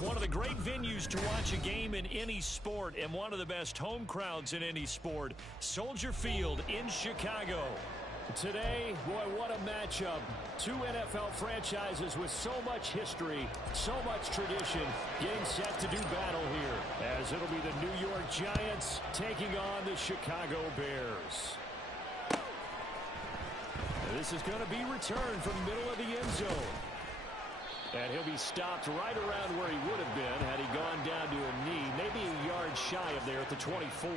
One of the great venues to watch a game in any sport and one of the best home crowds in any sport, Soldier Field in Chicago. Today, boy, what a matchup. Two NFL franchises with so much history, so much tradition, getting set to do battle here, as it'll be the New York Giants taking on the Chicago Bears. This is going to be returned from the middle of the end zone. And he'll be stopped right around where he would have been had he gone down to a knee, maybe a yard shy of there at the 24.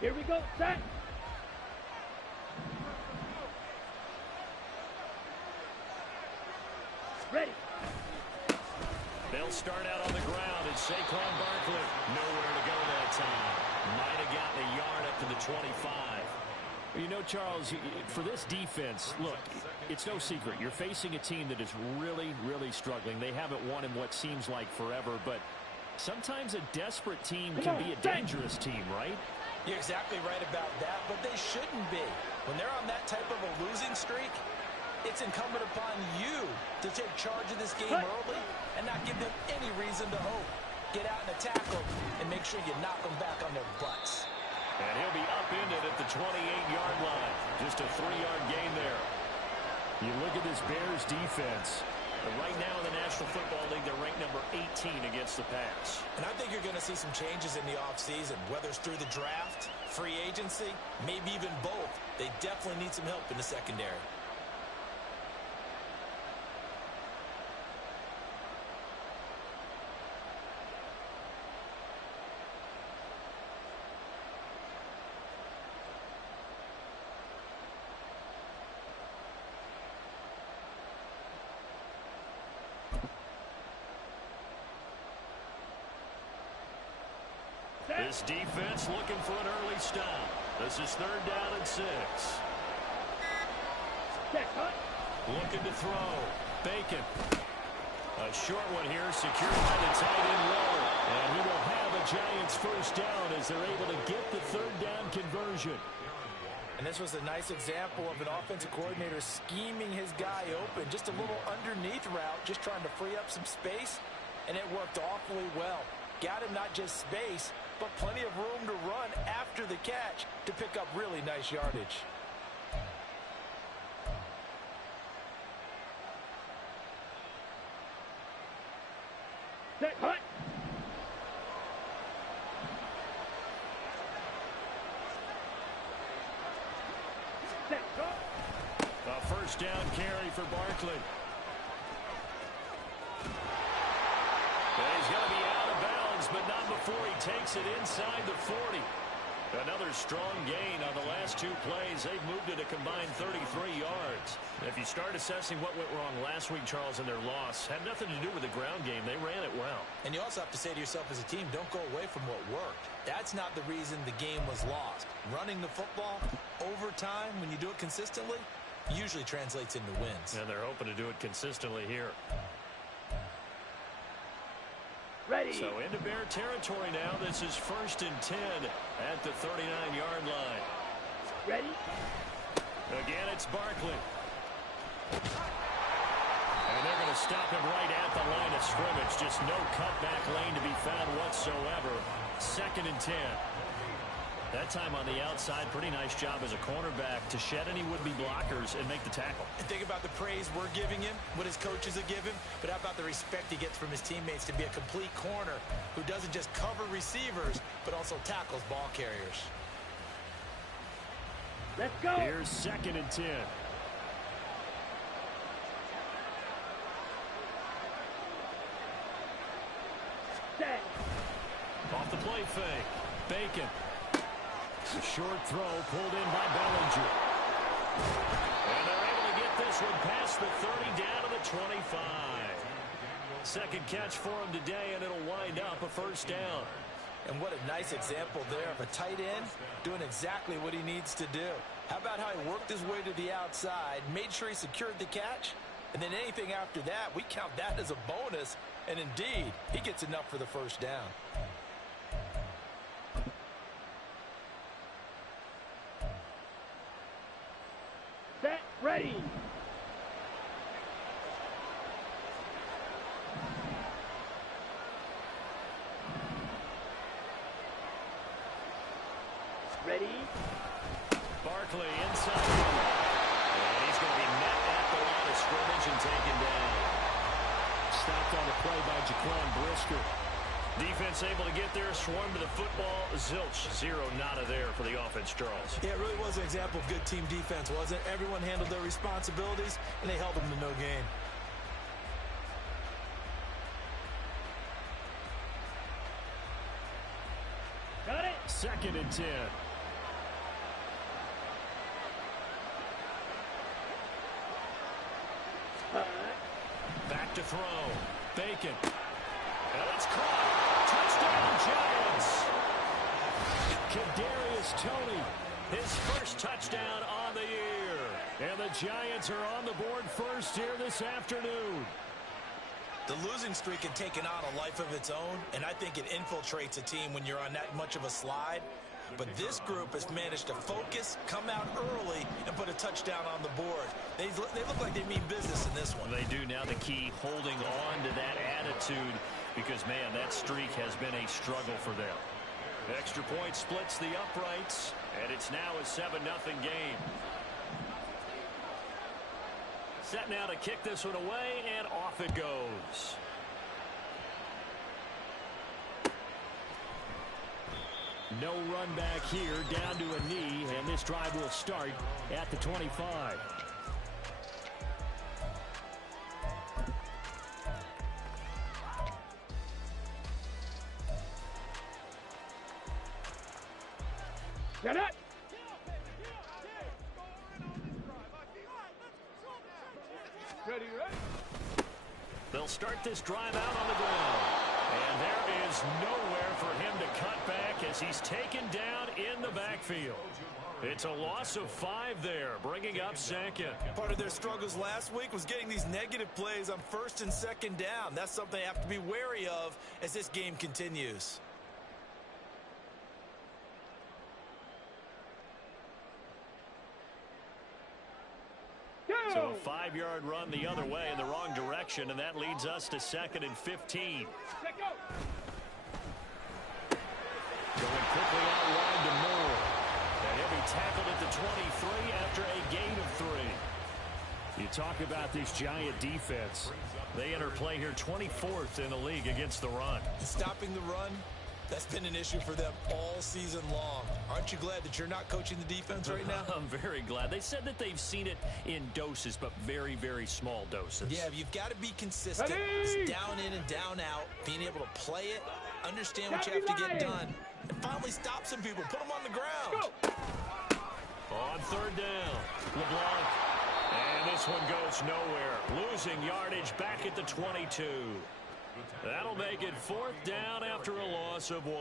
Here we go, set. Ready. They'll start out on the ground, and Saquon Barkley nowhere to go that time. Might have gotten a yard up to the 25. You know, Charles, for this defense, look, it's no secret. You're facing a team that is really, really struggling. They haven't won in what seems like forever, but sometimes a desperate team can be a dangerous team, right? You're exactly right about that, but they shouldn't be. When they're on that type of a losing streak, it's incumbent upon you to take charge of this game early and not give them any reason to hope. Get out in a tackle and make sure you knock them back on their butts. And he'll be upended at the 28-yard line. Just a 3-yard gain there. You look at this Bears defense. Right now in the National Football League, they're ranked number 18 against the pass. And I think you're going to see some changes in the offseason, whether it's through the draft, free agency, maybe even both. They definitely need some help in the secondary. This defense looking for an early stop. This is 3rd down and 6. Looking to throw. Bacon. A short one here, secured by the tight end roll. And he will have a Giants first down as they're able to get the 3rd down conversion. And this was a nice example of an offensive coordinator scheming his guy open. Just a little underneath route, just trying to free up some space. And it worked awfully well. Got him not just space, but plenty of room to run after the catch to pick up really nice yardage. Set, hut. Set, go. A first down carry for Barkley. And he's going to be out of bounds, but not before he takes it inside the 40. Another strong gain on the last 2 plays. They've moved it a combined 33 yards. If you start assessing what went wrong last week, Charles, in their loss, had nothing to do with the ground game. They ran it well. And you also have to say to yourself as a team, don't go away from what worked. That's not the reason the game was lost. Running the football over time, when you do it consistently, usually translates into wins. And they're hoping to do it consistently here. Ready. So into Bear territory now. This is 1st and 10 at the 39-yard line. Ready. Again, it's Barkley. And they're going to stop him right at the line of scrimmage. Just no cutback lane to be found whatsoever. 2nd and 10. That time on the outside, pretty nice job as a cornerback to shed any would-be blockers and make the tackle. And think about the praise we're giving him, what his coaches are giving, but how about the respect he gets from his teammates to be a complete corner who doesn't just cover receivers, but also tackles ball carriers. Let's go. Here's 2nd and 10. Set. Off the play fake. Bacon. A short throw pulled in by Bellinger. And they're able to get this one past the 30 down to the 25. 2nd catch for him today, and it'll wind up a first down. And what a nice example there of a tight end doing exactly what he needs to do. How about how he worked his way to the outside, made sure he secured the catch, and then anything after that, we count that as a bonus And indeed, he gets enough for the first down. Set, ready. Ready. Barkley inside. And he's going to be met at the line of scrimmage and taken down. Stopped on the play by Jaquan Brisker. Defense able to get there, swarm to the football. Zilch, zero, nada there for the offense, Charles. Yeah, it really was an example of good team defense, wasn't it? Everyone handled their responsibilities, and they held them to no gain. Got it. 2nd and 10. Back to throw. Bacon. And it's caught. Touchdown, Giants. Kadarius Toney, his first touchdown on the year. And the Giants are on the board first here this afternoon. The losing streak had taken on a life of its own, and I think it infiltrates a team when you're on that much of a slide. But this group has managed to focus, come out early, and put a touchdown on the board. They look like they mean business in this one. They do now. The key, holding on to that attitude, because, man, that streak has been a struggle for them. Extra point splits the uprights, and it's now a 7-0 game. Set now to kick this one away, and off it goes. No run back here, down to a knee, and this drive will start at the 25. Get it. Ready, ready. They'll start this drive out on the ground. And there is nowhere for him to cut back as he's taken down in the backfield. It's a loss of 5 there, bringing up 2nd. Part of their struggles last week was getting these negative plays on 1st and 2nd down. That's something they have to be wary of as this game continues. So a 5-yard run the other way in the wrong direction, and that leads us to 2nd and 15. Going quickly out wide to Moore. And he'll be tackled at the 23 after a gain of 3. You talk about this Giant defense. They enter play here 24th in the league against the run. Stopping the run, that's been an issue for them all season long. Aren't you glad that you're not coaching the defense right now? I'm very glad. They said that they've seen it in doses, but very, very small doses. Yeah, you've got to be consistent. It's down in and down out, being able to play it, understand what you have to get done, and finally stop some people, put them on the ground. On 3rd down, LeBlanc. And this one goes nowhere. Losing yardage back at the 22. That'll make it 4th down after a loss of 1.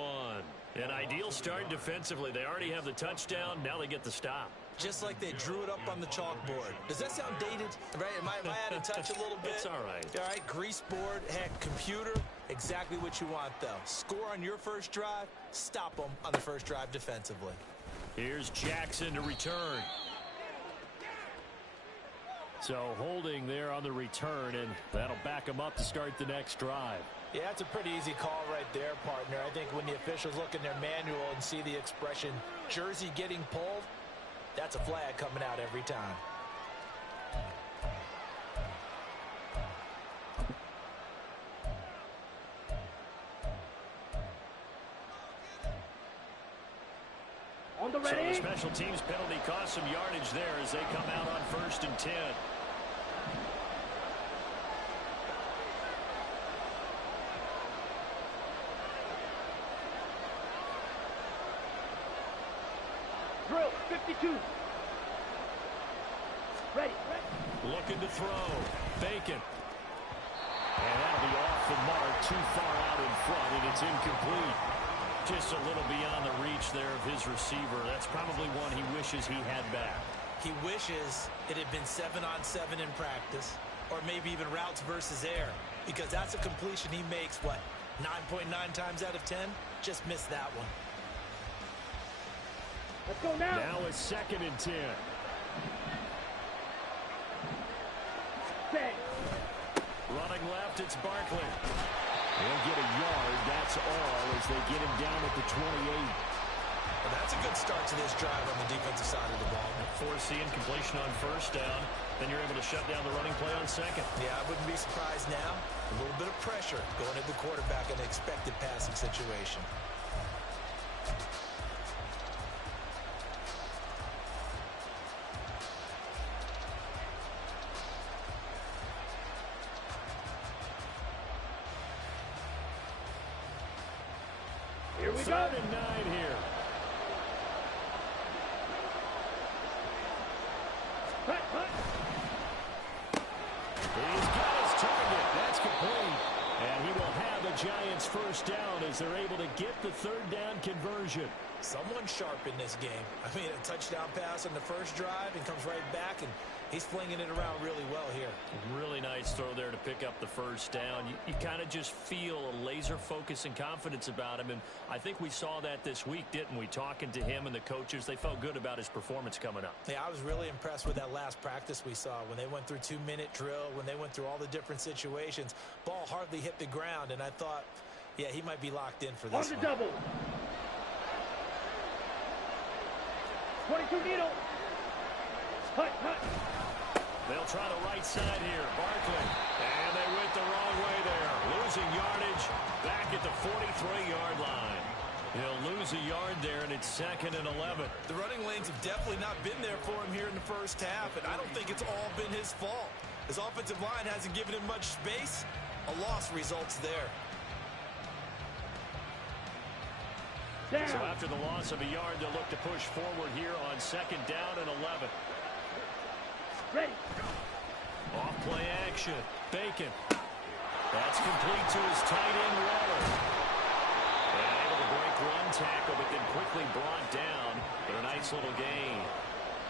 An ideal start defensively. They already have the touchdown. Now they get the stop. Just like they drew it up on the chalkboard. Does that sound dated? Right? Am I out of touch a little bit? It's all right. All right, grease board, heck, computer, exactly what you want, though. Score on your first drive, stop them on the first drive defensively. Here's Jackson to return. So holding there on the return, and that'll back them up to start the next drive. Yeah, that's a pretty easy call right there, partner. I think when the officials look in their manual and see the expression jersey getting pulled, that's a flag coming out every time. On the So ready. the special teams penalty cost some yardage there as they come out on 1st and 10. Drill 52. Ready. Looking to throw. Bacon. And that'll be off the mark, too far out in front, and it's incomplete. Just a little beyond the reach there of his receiver. That's probably one he wishes he had back. He wishes it had been 7-on-7 in practice, or maybe even routes versus air. because that's a completion he makes, what, 9.9 times out of 10? Just missed that one. Let's go now. Now a 2nd and 10. Set. Running left, it's Barkley. He'll get a yard, that's all, as they get him down at the 28. Well, that's a good start to this drive on the defensive side of the ball. Foreseeing completion on 1st down. Then you're able to shut down the running play on 2nd. Yeah, I wouldn't be surprised now. A little bit of pressure going at the quarterback in an expected passing situation. Here we go. 3rd and 9 here. Hut, hut. He's got his target. That's complete. And he will have the Giants 1st down as they're able to get the 3rd down conversion. Someone sharp in this game. I mean, a touchdown pass on the first drive and comes right back, and he's flinging it around really well here. Really nice throw there to pick up the 1st down. You kind of just feel a laser focus and confidence about him, and I think we saw that this week, didn't we? Talking to him and the coaches, they felt good about his performance coming up. Yeah, I was really impressed with that last practice we saw when they went through 2-minute drill, when they went through all the different situations. Ball hardly hit the ground, and I thought, yeah, he might be locked in for this On the one. double. 22 needle. Hut, hut. They'll try the right side here. Barkley. And they went the wrong way there. Losing yardage back at the 43-yard line. He'll lose a yard there, and it's 2nd and 11. The running lanes have definitely not been there for him here in the first half, and I don't think it's all been his fault. His offensive line hasn't given him much space. A loss results there. Down. So after the loss of a yard, they'll look to push forward here on 2nd down and 11. Ready. Off play action. Bacon. That's complete to his tight end, Waller. And able to break one tackle, but then quickly brought down. But a nice little gain.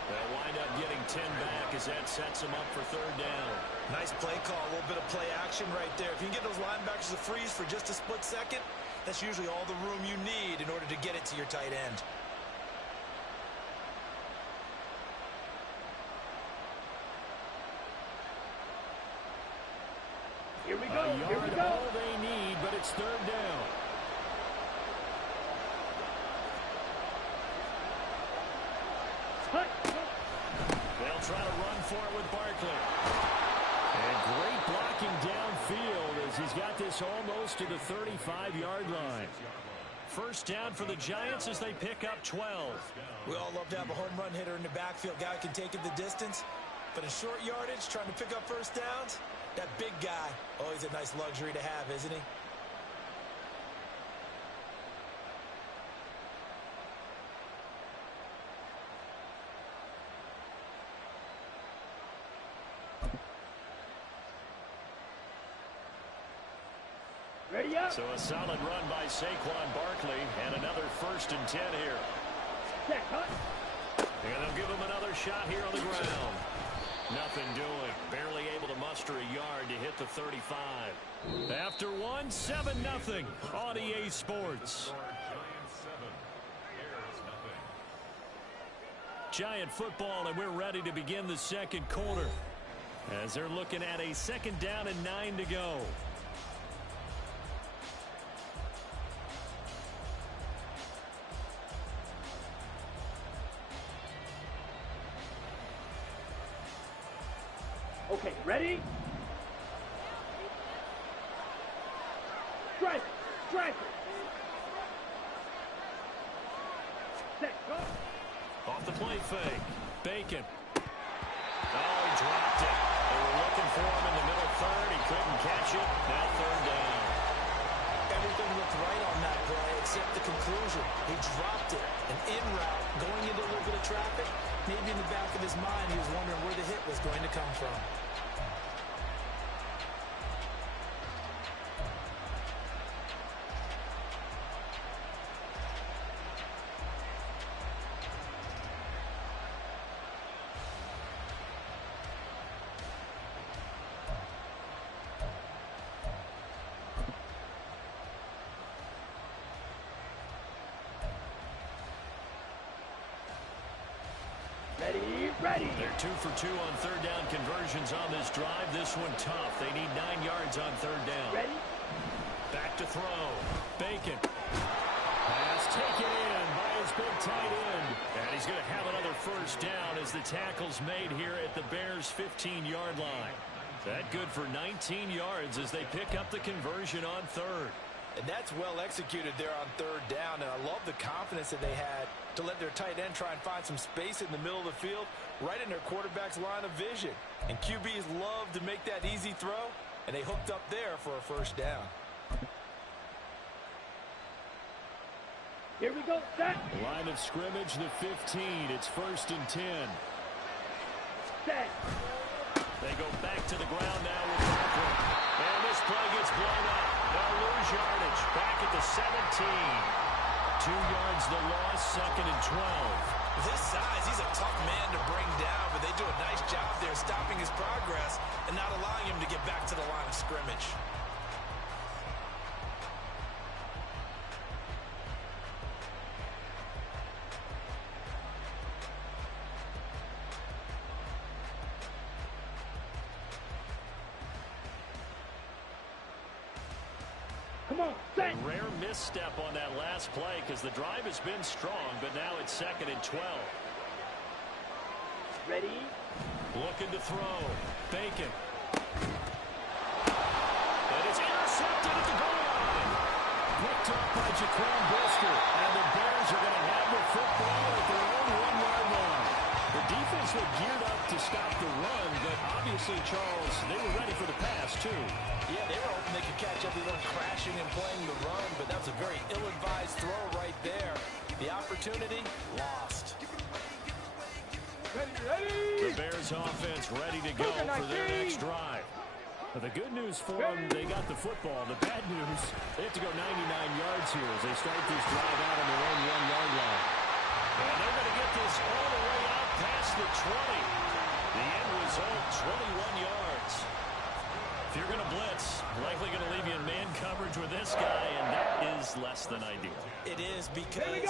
They'll wind up getting 10 back as that sets them up for 3rd down. Nice play call, a little bit of play action right there. If you can get those linebackers to freeze for just a split second, that's usually all the room you need in order to get it to your tight end. Here we A go. Here yard we go. all they need, but it's 3rd down. Hut. They'll try to run for it with Barkley. And great blocking downfield as he's got this almost to the 35-yard line. 1st down for the Giants as they pick up 12. We all love to have a home run hitter in the backfield. Guy can take it the distance. But in short yardage, trying to pick up 1st downs, that big guy, always a nice luxury to have, isn't he? Ready up. So a solid run by Saquon Barkley, and another 1st and 10 here. Set, hut. And they'll give him another shot here on the ground. Nothing doing. Barely able to muster a yard to hit the 35. After one, 7-0 on EA Sports. Giant football, and we're ready to begin the 2nd quarter as they're looking at a 2nd down and 9 to go. Okay, ready? Strike. Strike. Set, go. Off the play fake. Bacon. Oh, he dropped it. They were looking for him in the middle 3rd. He couldn't catch it. Now 3rd down. Everything looked right on that play except the conclusion. He dropped it. An in route, going into a little bit of traffic. Maybe in the back of his mind, he was wondering where the hit was going to come from. Ready. They're 2 for 2 on third down conversions on this drive. This one tough. They need 9 yards on third down. Ready. Back to throw. Bacon. Pass taken in by his big tight end. And he's going to have another first down as the tackle's made here at the Bears' 15-yard line. That good for 19 yards as they pick up the conversion on third. And that's well executed there on third down. And I love the confidence that they had to let their tight end try and find some space in the middle of the field, right in their quarterback's line of vision. And QBs love to make that easy throw, and they hooked up there for a first down. Here we go, set. Line of scrimmage, the 15. It's 1st and 10. Set. They go back to the ground now with Bacon. And this play gets blown up. They'll lose yardage. Back at the 17. 2 yards the loss, 2nd and 12. With his size, he's a tough man to bring down, but they do a nice job there stopping his progress and not allowing him to get back to the line of scrimmage. Come on, set. A rare misstep on that last play because the drive has been strong, but now it's 2nd and 12. Ready. Looking to throw. Bacon. And it's intercepted at the goal line. Picked up by Jaquan Brisker. And the Bears are going to have the football at their own 1-yard line. The defense looked geared up to stop the run, but obviously, Charles, they were ready for the pass, too. Yeah, they were hoping they could catch everyone crashing and playing the run, but that was a very ill-advised throw right there. The opportunity lost. The Bears offense ready to go for their next drive. But the good news for them, they got the football. The bad news, they have to go 99 yards here as they start this drive out on their own 1-yard line. And they're going to get this all the way out past the 20. The end result, 21 yards. If you're going to blitz, likely going to leave you in man coverage with this guy, and that is less than ideal. It is because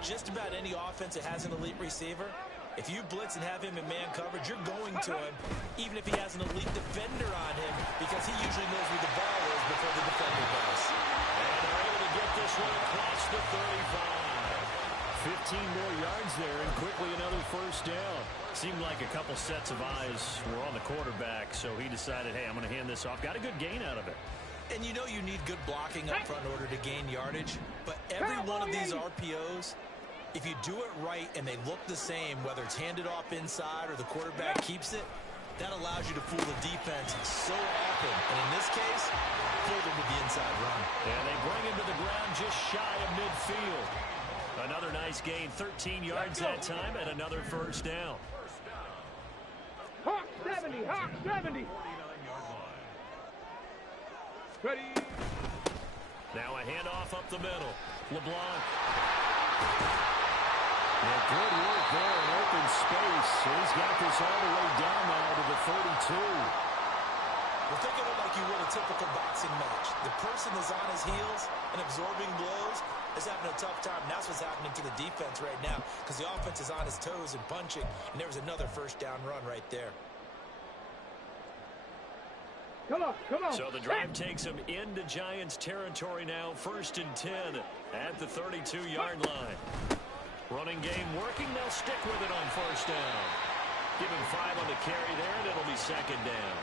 just about any offense that has an elite receiver, if you blitz and have him in man coverage, you're going to him, even if he has an elite defender on him, because he usually knows where the ball is before the defender does. And they're able to get this one across the 35. 15 more yards there, and quickly another first down. Seemed like a couple sets of eyes were on the quarterback, so he decided, hey, I'm going to hand this off. Got a good gain out of it. And you know you need good blocking up front in order to gain yardage, but every one of these RPOs, if you do it right and they look the same, whether it's handed off inside or the quarterback keeps it, that allows you to fool the defense so often. And in this case, fool them with the inside run. And they bring him to the ground just shy of midfield. Another nice gain, 13 yards that time, and another first down. Hawk 70, Hawk 70. Ready. Now a handoff up the middle. LeBlanc. Yeah, good work there in open space. He's got this all the way down now to the 32. Well, think of it like you would a typical boxing match. The person is on his heels and absorbing blows is having a tough time. And that's what's happening to the defense right now because the offense is on his toes and punching. And there was another first down run right there. Come on, come on. So the drive takes him into Giants territory now. 1st and 10 at the 32-yard line. Running game working. They'll stick with it on first down. Give him 5 on the carry there, and it'll be 2nd down.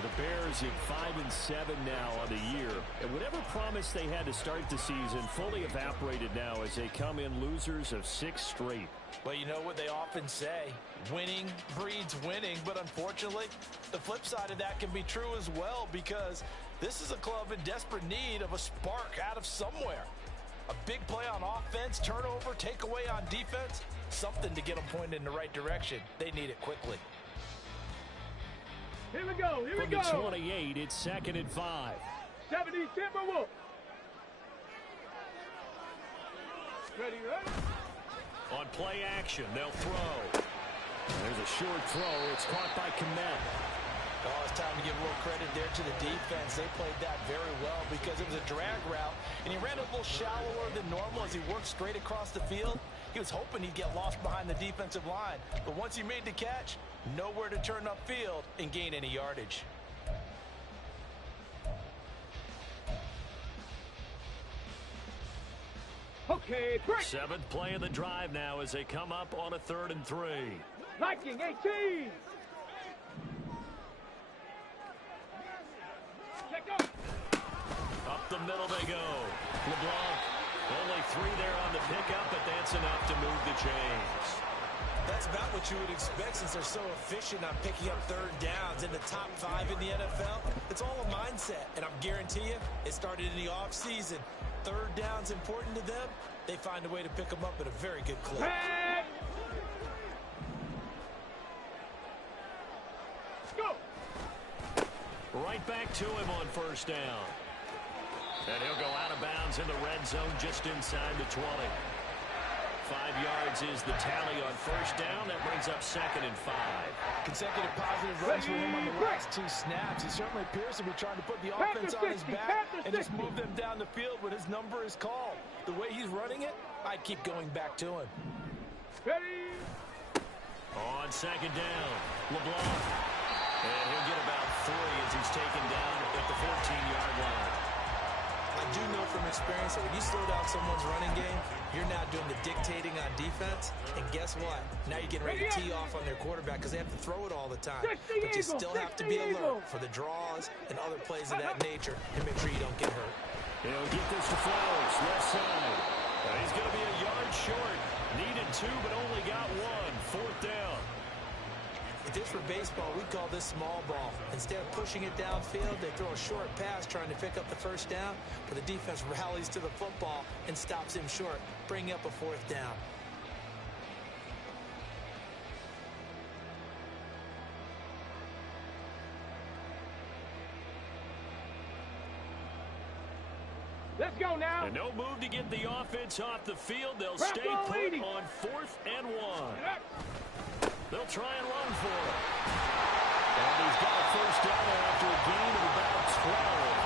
The Bears at 5-7 now on the year. And whatever promise they had to start the season fully evaporated now as they come in losers of 6 straight. Well, you know what they often say, winning breeds winning, but unfortunately, the flip side of that can be true as well because this is a club in desperate need of a spark out of somewhere. A big play on offense, turnover, takeaway on defense, something to get them pointed in the right direction. They need it quickly. Here we go, here we go. From the 28, it's 2nd and 5. 70 Timberwolves. Ready, ready. On play action, they'll throw. There's a short throw. It's caught by Kmet. Oh, it's time to give a little credit there to the defense. They played that very well because it was a drag route, and he ran a little shallower than normal as he worked straight across the field. He was hoping he'd get lost behind the defensive line, but once he made the catch, nowhere to turn upfield and gain any yardage. Okay, great. Seventh play of the drive now as they come up on a 3rd and 3. Liking 18. Check up. Up the middle they go. LeBlanc, only 3 there on the pickup, but that's enough to move the chains. That's about what you would expect since they're so efficient on picking up 3rd downs in the top 5 in the NFL. It's all a mindset, and I'm guarantee you it started in the offseason. 3rd down's important to them. They find a way to pick them up at a very good clip. Hey. Go. Right back to him on 1st down. And he'll go out of bounds in the red zone just inside the 20. 5 yards is the tally on 1st down. That brings up 2nd and 5. Consecutive positive runs for him on the last 2 snaps. He certainly appears to be trying to put the offense on his back and just move them down the field when his number is called. The way he's running it, I'd keep going back to him. Ready. On 2nd down, LeBlanc. And he'll get about 3 as he's taken down at the 14-yard line. I do know from experience that when you slow down someone's running game, you're now doing the dictating on defense. And guess what? Now you're getting ready to tee off on their quarterback because they have to throw it all the time. But you still have to be alert for the draws and other plays of that nature and make sure you don't get hurt. He'll get this to Flowers, left side. He's going to be a yard short. Needed 2, but only got 1. 4th down. If this were baseball, we'd call this small ball. Instead of pushing it downfield, they throw a short pass trying to pick up the 1st down, but the defense rallies to the football and stops him short, bringing up a 4th down. Let's go now. And no move to get the offense off the field. They'll stay put on 4th and 1. They'll try and run for it. And he's got a 1st down after a gain of about 12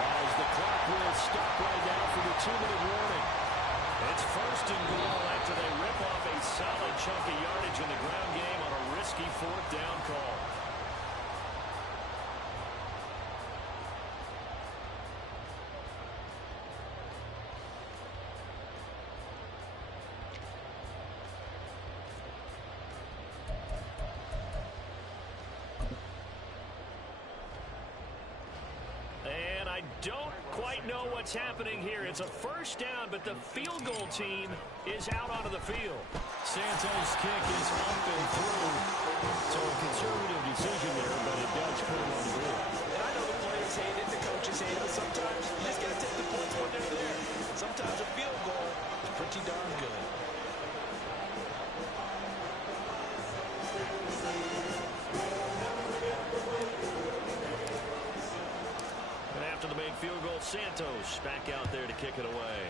as the clock will stop right now for the 2-minute warning. It's 1st and goal after they rip off a solid chunk of yardage in the ground game on a risky 4th down call. I don't quite know what's happening here. It's a 1st down, but the field goal team is out onto the field. Santos' kick is up and through. So a conservative decision there, but it does put him on the board. And I know the players hate it, the coaches hate it. Sometimes you just got to take the points when they're there. Sometimes a field goal is pretty darn good. After the big field goal, Santos back out there to kick it away.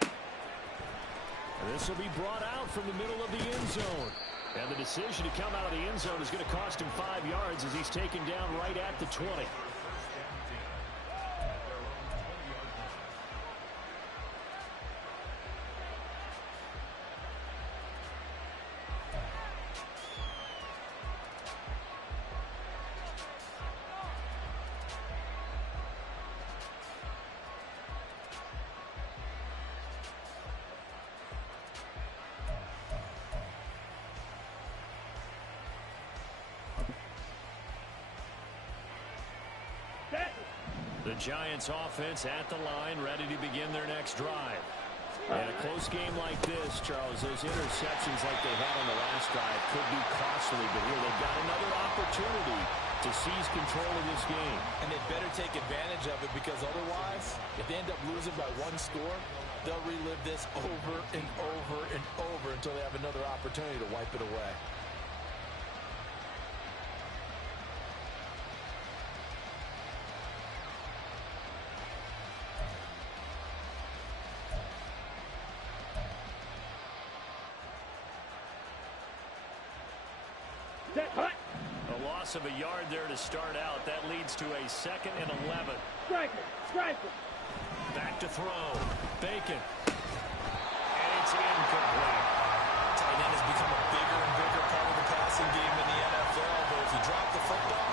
And this will be brought out from the middle of the end zone. And the decision to come out of the end zone is going to cost him 5 yards as he's taken down right at the 20. The Giants offense at the line, ready to begin their next drive. And a close game like this, Charles, those interceptions like they had on the last drive could be costly, but here they've got another opportunity to seize control of this game. And they better take advantage of it because otherwise, if they end up losing by 1 score, they'll relive this over and over and over until they have another opportunity to wipe it away. A loss of a yard there to start out. That leads to a 2nd and 11. Strike it. Back to throw. Bacon. It's incomplete. Tight end has become a bigger and bigger part of the passing game in the NFL, but if you drop the football,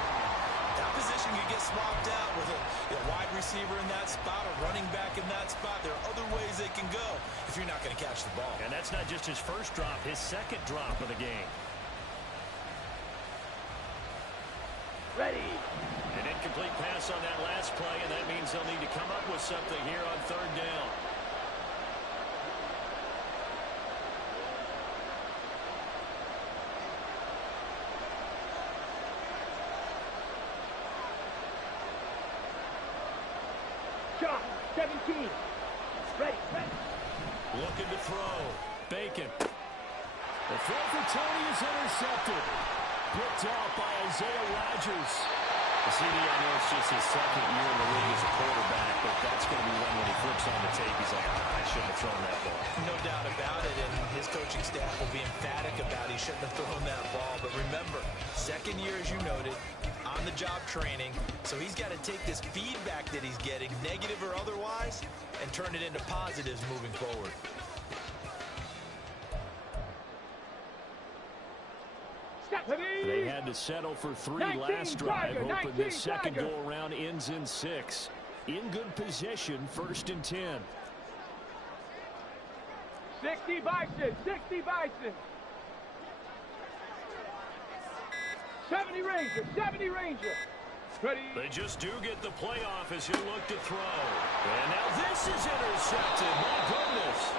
that position can get swapped out with a wide receiver in that spot, a running back in that spot. There are other ways they can go if you're not going to catch the ball. And that's not just his first drop, his second drop of the game. Ready. An incomplete pass on that last play, and that means they'll need to come up with something here on third down. Shot. 17. Ready. Looking to throw. Bacon. The throw for Tony is intercepted. Picked off by Isaiah Rodgers. CD, I know it's just his second year in the league as a quarterback, but that's going to be one when he flips on the tape. He's like, I shouldn't have thrown that ball. No doubt about it, and his coaching staff will be emphatic about he shouldn't have thrown that ball. But remember, second year, as you noted, on-the-job training, so he's got to take this feedback that he's getting, negative or otherwise, and turn it into positives moving forward. They had to settle for 3 last drive, hoping this second go-around ends in 6. In good position, 1st and 10. 60 Bison. 60 Bison. 70 Ranger. 70 Ranger. Ready. They just do get the playoff as he'll look to throw. And now this is intercepted. My goodness.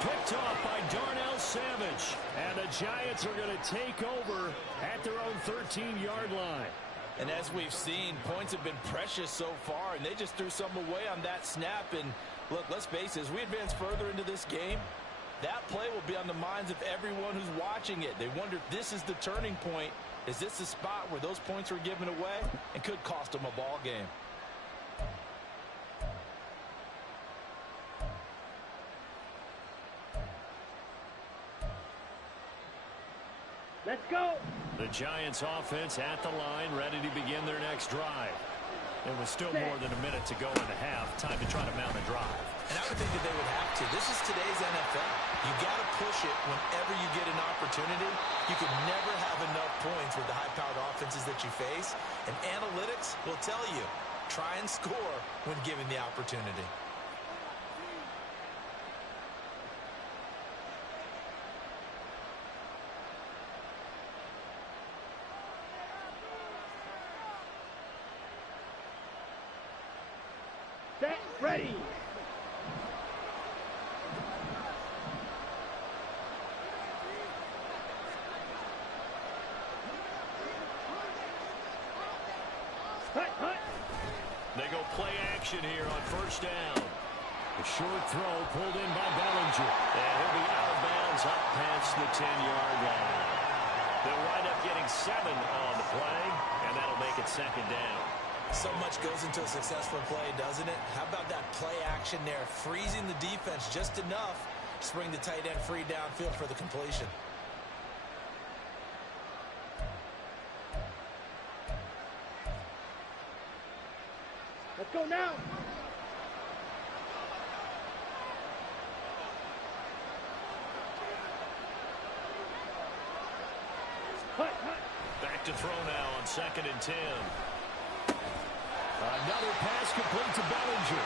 Picked off by Darnell Savage. And the Giants are going to take over at their own 13-yard line. And as we've seen, points have been precious so far, and they just threw some away on that snap. And look, let's face it, as we advance further into this game, that play will be on the minds of everyone who's watching it. They wonder if this is the turning point. Is this the spot where those points were given away and could cost them a ball game? Let's go. The Giants offense at the line, ready to begin their next drive. It was still more than a minute to go in the half. Time to try to mount a drive. And I would think that they would have to. This is today's NFL. You got to push it whenever you get an opportunity. You can never have enough points with the high-powered offenses that you face. And analytics will tell you, try and score when given the opportunity. Set. Ready. They go play action here on 1st down. A short throw pulled in by Bellinger. And he'll be out of bounds up past the 10-yard line. They'll wind up getting 7 on the play, and that'll make it 2nd down. So much goes into a successful play, doesn't it? How about that play action there, freezing the defense just enough to bring the tight end free downfield for the completion. Let's go now. Back to throw now on 2nd and 10. Another pass complete to Bellinger.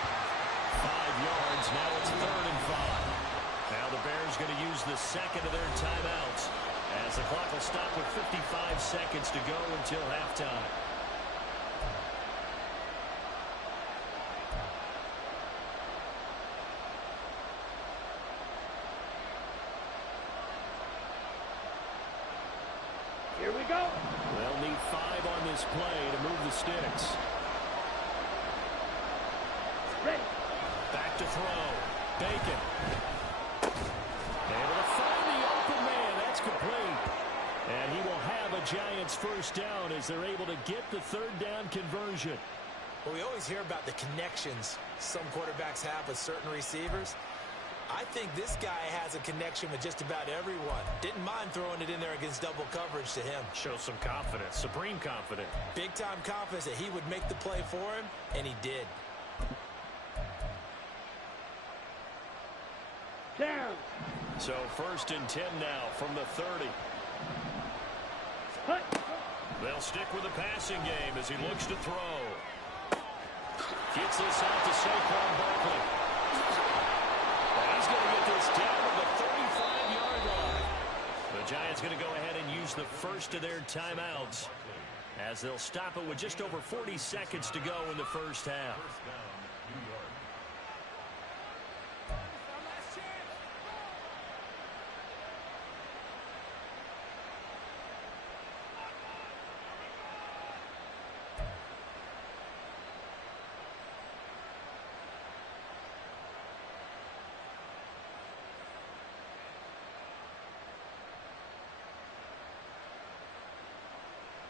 5 yards. Now it's 3rd and 5. Now the Bears going to use the second of their timeouts as the clock will stop with 55 seconds to go until halftime. Here we go. They'll need 5 on this play to move the sticks. Ready. Back to throw. Bacon. Able to find the open man. That's complete. And he will have a Giants 1st down as they're able to get the 3rd down conversion. Well, we always hear about the connections some quarterbacks have with certain receivers. I think this guy has a connection with just about everyone. Didn't mind throwing it in there against double coverage to him. Shows some confidence, supreme confidence. Big-time confidence that he would make the play for him, and he did. Down. So 1st and 10 now from the 30. Cut. They'll stick with the passing game as he looks to throw. Gets this out to Saquon Barkley. And he's going to get this down to the 35-yard line. The Giants going to go ahead and use the first of their timeouts as they'll stop it with just over 40 seconds to go in the first half.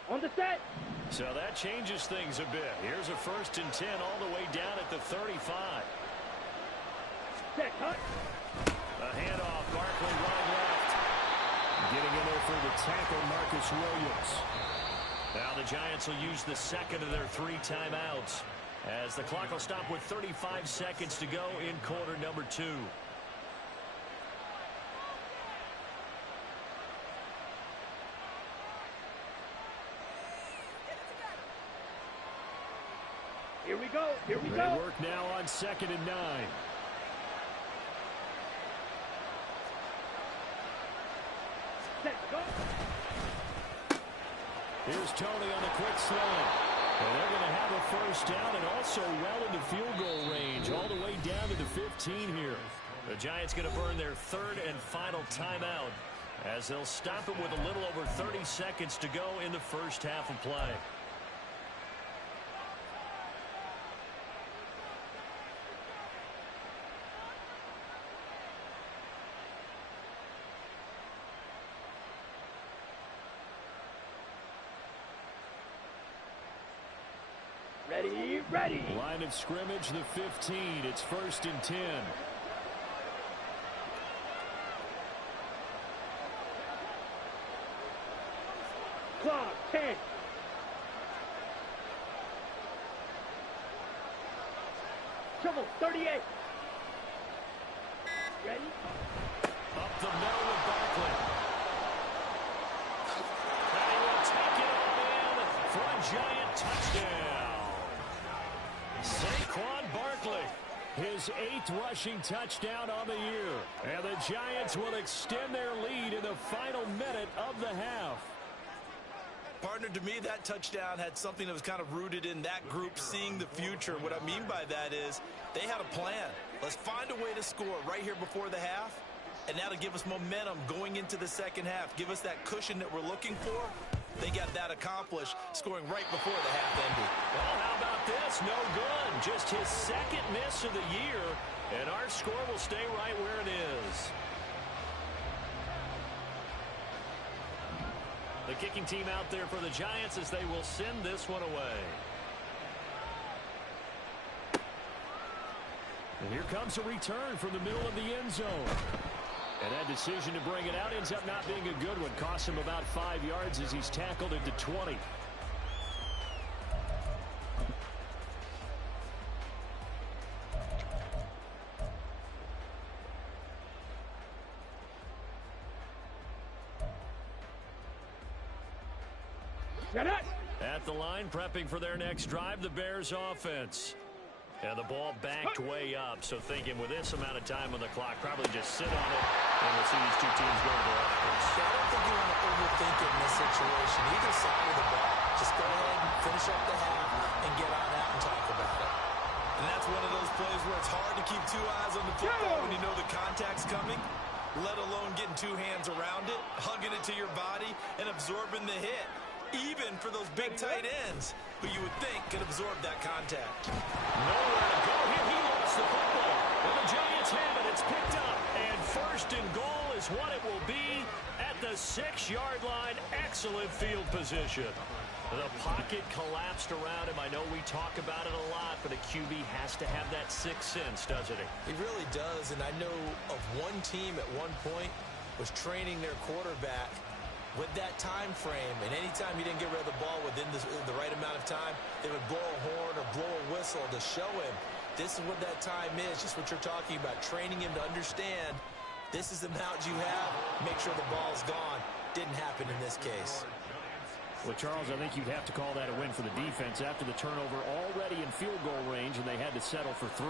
On the set. So that changes things a bit. Here's a 1st and 10 all the way down at the 35. Set. Cut. A handoff. Barkley running left. Getting in there for the tackle, Marcus Williams. Now the Giants will use the second of their 3 timeouts as the clock will stop with 35 seconds to go in quarter number 2. Here we go. Here we They go. work now on 2nd and 9. Set. Go. Here's Tony on the quick slant. And they're going to have a first down and also well into field goal range all the way down to the 15 here. The Giants going to burn their 3rd and final timeout as they'll stop it with a little over 30 seconds to go in the first half of play. Ready, ready. Line of scrimmage, the 15. It's 1st and 10. Clock, 10. Trouble, 38. Ready? Up the middle with Barkley. And he will take it all in for a Giant touchdown. Saquon Barkley, his 8th rushing touchdown on the year. And the Giants will extend their lead in the final minute of the half. Partner, to me, that touchdown had something that was kind of rooted in that group seeing the future. What I mean by that is they had a plan. Let's find a way to score right here before the half, and that'll give us momentum going into the second half. Give us that cushion that we're looking for. They got that accomplished, scoring right before the half ended. Well, how about this? No good. Just his 2nd miss of the year, and our score will stay right where it is. The kicking team out there for the Giants as they will send this one away. And here comes a return from the middle of the end zone. And that decision to bring it out ends up not being a good one. Costs him about 5 yards as he's tackled into 20. At the line, prepping for their next drive, the Bears offense. And the ball backed way up, so thinking with this amount of time on the clock, probably just sit on it, and we'll see these 2 teams go to their offense. I don't think you want to overthink it in this situation. Either side of the ball. Just go ahead and finish up the half and get on out and talk about it. And that's one of those plays where it's hard to keep 2 eyes on the football when you know the contact's coming, let alone getting 2 hands around it, hugging it to your body, and absorbing the hit. Even for those big tight ends who you would think could absorb that contact. Nowhere to go here. He lost the football. And the Giants have it. It's picked up. And 1st and goal is what it will be at the 6-yard line. Excellent field position. The pocket collapsed around him. I know we talk about it a lot, but a QB has to have that 6th sense, doesn't he? He really does, and I know of one team at one point was training their quarterback with that time frame, and anytime he didn't get rid of the ball within the right amount of time, they would blow a horn or blow a whistle to show him this is what that time is, just what you're talking about, training him to understand This is the amount you have. Make sure the ball's gone. Didn't happen in this case. Well, Charles, I think you'd have to call that a win for the defense after the turnover already in field goal range, and they had to settle for 3.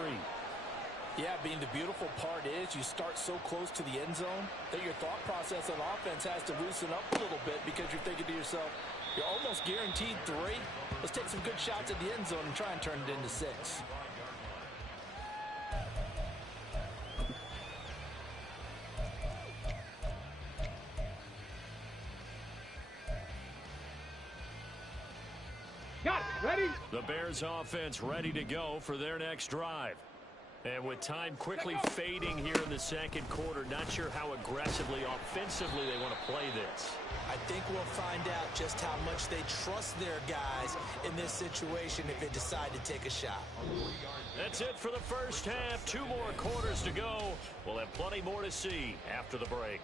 Yeah, being the beautiful part is you start so close to the end zone that your thought process on offense has to loosen up a little bit because you're thinking to yourself, you're almost guaranteed 3. Let's take some good shots at the end zone and try and turn it into 6. Got it. Ready? The Bears offense ready to go for their next drive. And with time quickly fading here in the second quarter, not sure how aggressively, offensively they want to play this. I think we'll find out just how much they trust their guys in this situation if they decide to take a shot. That's it for the first half. 2 more quarters to go. We'll have plenty more to see after the break.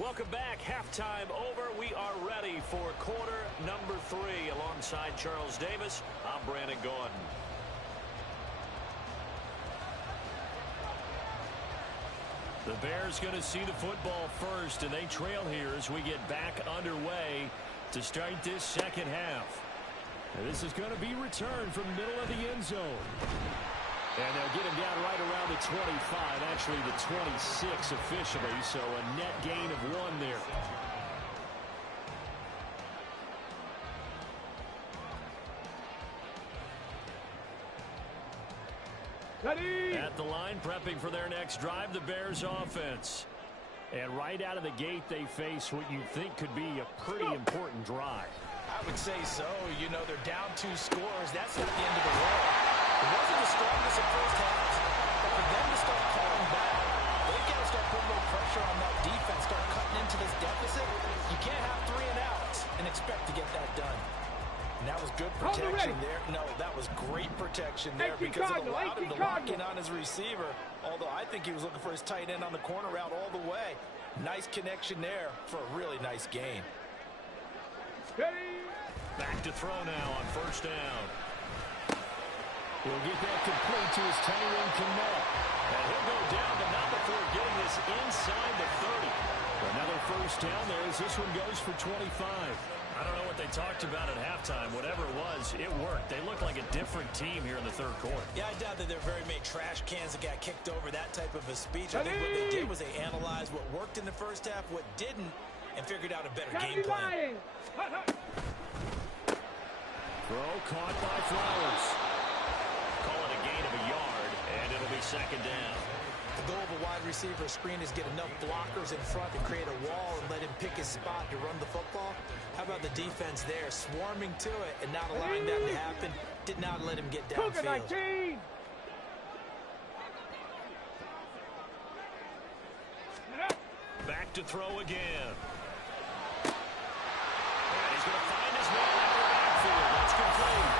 Welcome back. Halftime over. We are ready for quarter number 3. Alongside Charles Davis, I'm Brandon Gordon. The Bears going to see the football first, and they trail here as we get back underway to start this second half. And this is going to be returned from the middle of the end zone. And they'll get him down right around the 25, actually the 26 officially, so a net gain of 1 there. Ready? At the line, prepping for their next drive, the Bears offense. And right out of the gate, they face what you think could be a pretty important drive. I would say so. You know, they're down 2 scores. That's not the end of the world. It wasn't the strongest at first half, but for them to start calling back, they've got to start putting a little pressure on that defense, start cutting into this deficit. You can't have 3 and outs and expect to get that done. And that was good protection there. No, that was great protection there because it allowed him to lock in on his receiver, although I think he was looking for his tight end on the corner route all the way. Nice connection there for a really nice gain. Ready? Back to throw now on first down. He'll get that complete to his tight end, Connell. And he'll go down, but not before getting this inside the 30. Another first down there as this one goes for 25. I don't know what they talked about at halftime. Whatever it was, it worked. They looked like a different team here in the third quarter. Yeah, I doubt that there are very many trash cans that got kicked over, that type of a speech. I think what they did was they analyzed what worked in the first half, what didn't, and figured out a better game plan. Throw caught by Flowers. Call it a gain of a yard, and it'll be second down. The goal of a wide receiver screen is get enough blockers in front to create a wall and let him pick his spot to run the football. How about the defense there, swarming to it and not allowing that to happen? Did not let him get downfield. Back to throw again. And he's going to find his man out of the backfield. That's complete.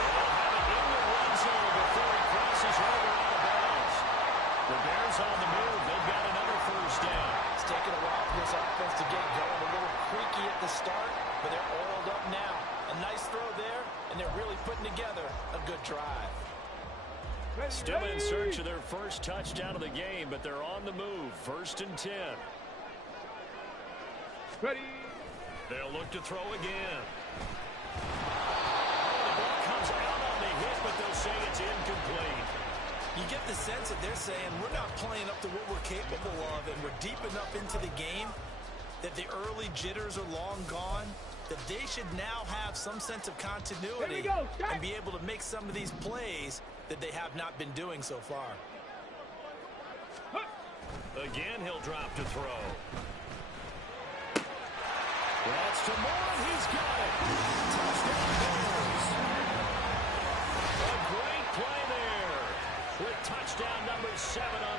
They'll have it in the red zone before he crosses over out of bounds. The Bears on the move. They've got another first down. It's taken a while for this offense to get going. A little creaky at the start, but they're oiled up now. A nice throw there, and they're really putting together a good drive. Still in search of their first touchdown of the game, but they're on the move. 1st and 10. Ready? They'll look to throw again. The ball comes out on the hit, but they'll say it's incomplete. You get the sense that they're saying we're not playing up to what we're capable of, and we're deep enough into the game that the early jitters are long gone, that they should now have some sense of continuity and be able to make some of these plays that they have not been doing so far. Again, he'll drop to throw. That's to Moore. He's got it. Touchdown Bears. A great play there with touchdown number 7 on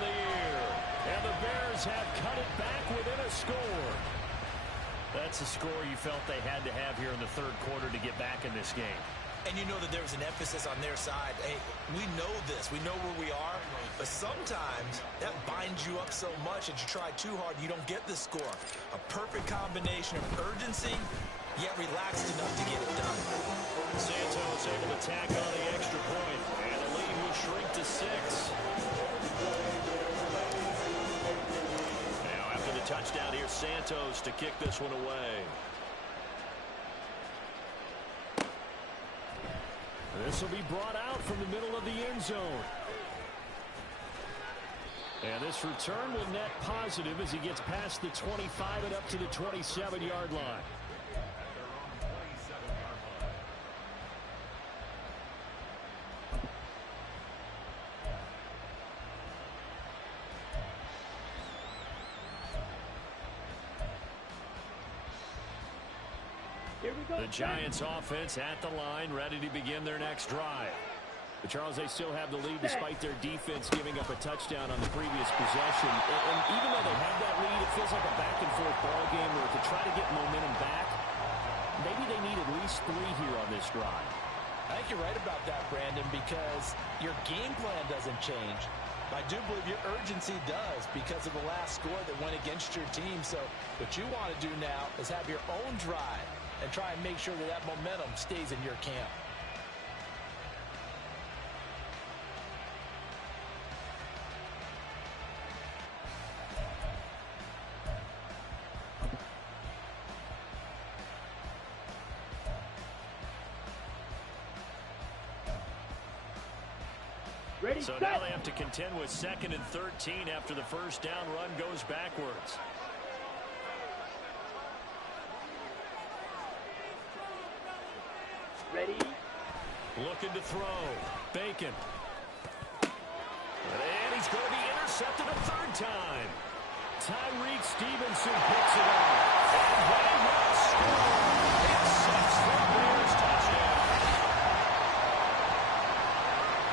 Chargers have cut it back within a score. That's a score you felt they had to have here in the third quarter to get back in this game. And you know that there's an emphasis on their side. Hey, we know this. We know where we are. But sometimes that binds you up so much that you try too hard, you don't get the score. A perfect combination of urgency, yet relaxed enough to get it done. Santos able to tack on the extra point. And the lead will shrink to 6. Now after the touchdown, here's Santos to kick this one away. This will be brought out from the middle of the end zone. And this return will net positive as he gets past the 25 and up to the 27-yard line. The Giants offense at the line, ready to begin their next drive. But Charles, they still have the lead despite their defense giving up a touchdown on the previous possession. And even though they have that lead, it feels like a back-and-forth ball game where to try to get momentum back, maybe they need at least 3 here on this drive. I think you're right about that, Brandon, because your game plan doesn't change. I do believe your urgency does because of the last score that went against your team. So what you want to do now is have your own drive and try and make sure that that momentum stays in your camp. Ready, So now they have to contend with 2nd and 13 after the first down run goes backwards. ready. Looking to throw. Bacon. And he's going to be intercepted a 3rd time. Tyreek Stevenson picks it up. And they will score. It's 6 for the Bears touchdown.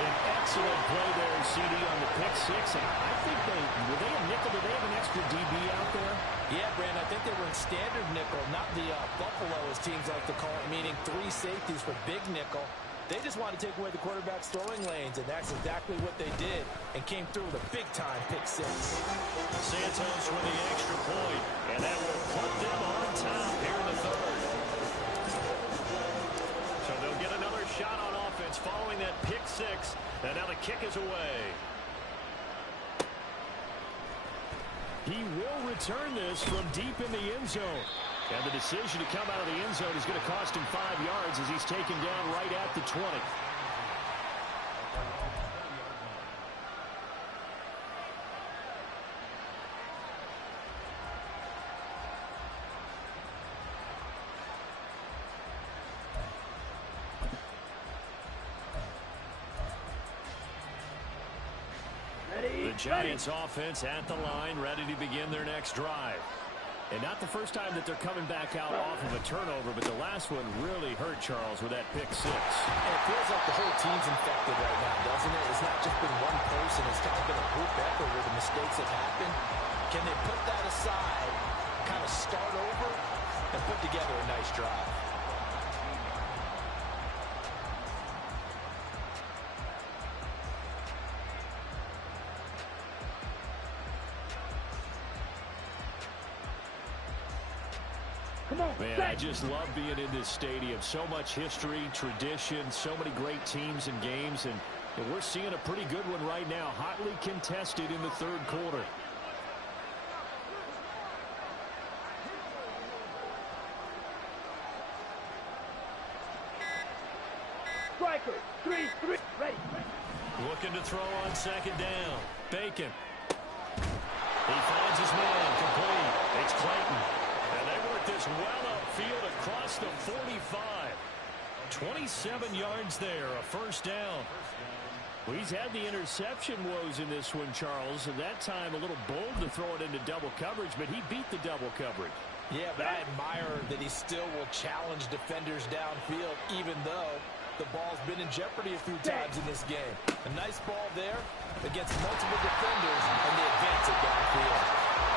An excellent play there, CD, on the pick 6. And I think were they a nickel? Did they have an extra DB out there? Yeah, Brandon, I think they were in standard nickel, not the Buffalo, as teams like to call it, meaning 3 safeties for big nickel. They just wanted to take away the quarterback's throwing lanes, and that's exactly what they did, and came through with a big-time pick 6. Santos with the extra point, and that will put them on top here in the 3rd. So they'll get another shot on offense following that pick 6, and now the kick is away. He will return this from deep in the end zone. And the decision to come out of the end zone is going to cost him 5 yards as he's taken down right at the 20. The Giants offense at the line, ready to begin their next drive. And not the first time that they're coming back out off of a turnover, but the last one really hurt Charles with that pick 6. And it feels like the whole team's infected right now, doesn't it? It's not just been one person. It's kind of been a group effort where the mistakes have happened. Can they put that aside, kind of start over, and put together a nice drive? Man, I just love being in this stadium. So much history, tradition, so many great teams and games, and we're seeing a pretty good one right now, hotly contested in the 3rd quarter. Striker, 3-3, ready. Looking to throw on 2nd down. Bacon. He finds his man, complete. It's Clayton. And they work this well upfield across the 45. 27 yards there, a 1st down. Well, he's had the interception woes in this one, Charles, and that time a little bold to throw it into double coverage, but he beat the double coverage. Yeah, but I admire that he still will challenge defenders downfield, even though the ball's been in jeopardy a few times in this game. A nice ball there against multiple defenders, and they advance it downfield.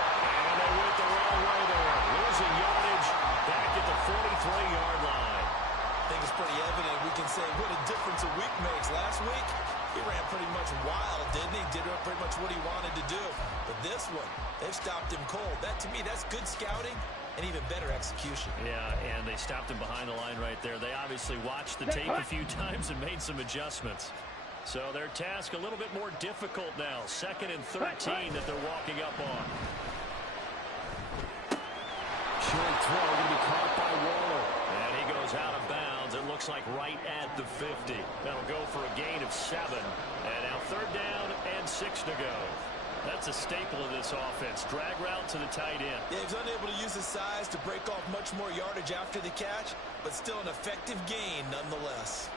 they went the wrong way there. Losing yardage back at the 43-yard line. I think it's pretty evident. We can say what a difference a week makes. Last week, he ran pretty much wild, didn't he? Did pretty much what he wanted to do. But this one, they've stopped him cold. That, to me, that's good scouting and even better execution. Yeah, and they stopped him behind the line right there. They obviously watched the tape a few times and made some adjustments. So their task a little bit more difficult now. 2nd and 13 that they're walking up on. Short throw going to be caught by Waller. And he goes out of bounds. It looks like right at the 50. That'll go for a gain of 7. And now 3rd down and 6 to go. That's a staple of this offense. Drag route to the tight end. Yeah, he's unable to use his size to break off much more yardage after the catch, but still an effective gain nonetheless.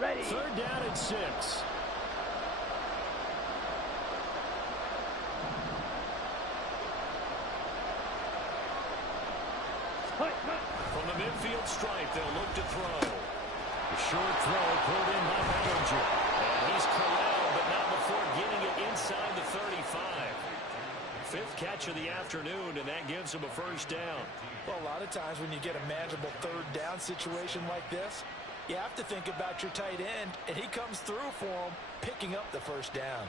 Ready. 3rd down and 6. From the midfield stripe, they'll look to throw. The short throw pulled in by Bellinger. And he's corralled, but not before getting it inside the 35. 5th catch of the afternoon, and that gives him a 1st down. Well, a lot of times when you get a manageable 3rd down situation like this, you have to think about your tight end, and he comes through for him, picking up the 1st down.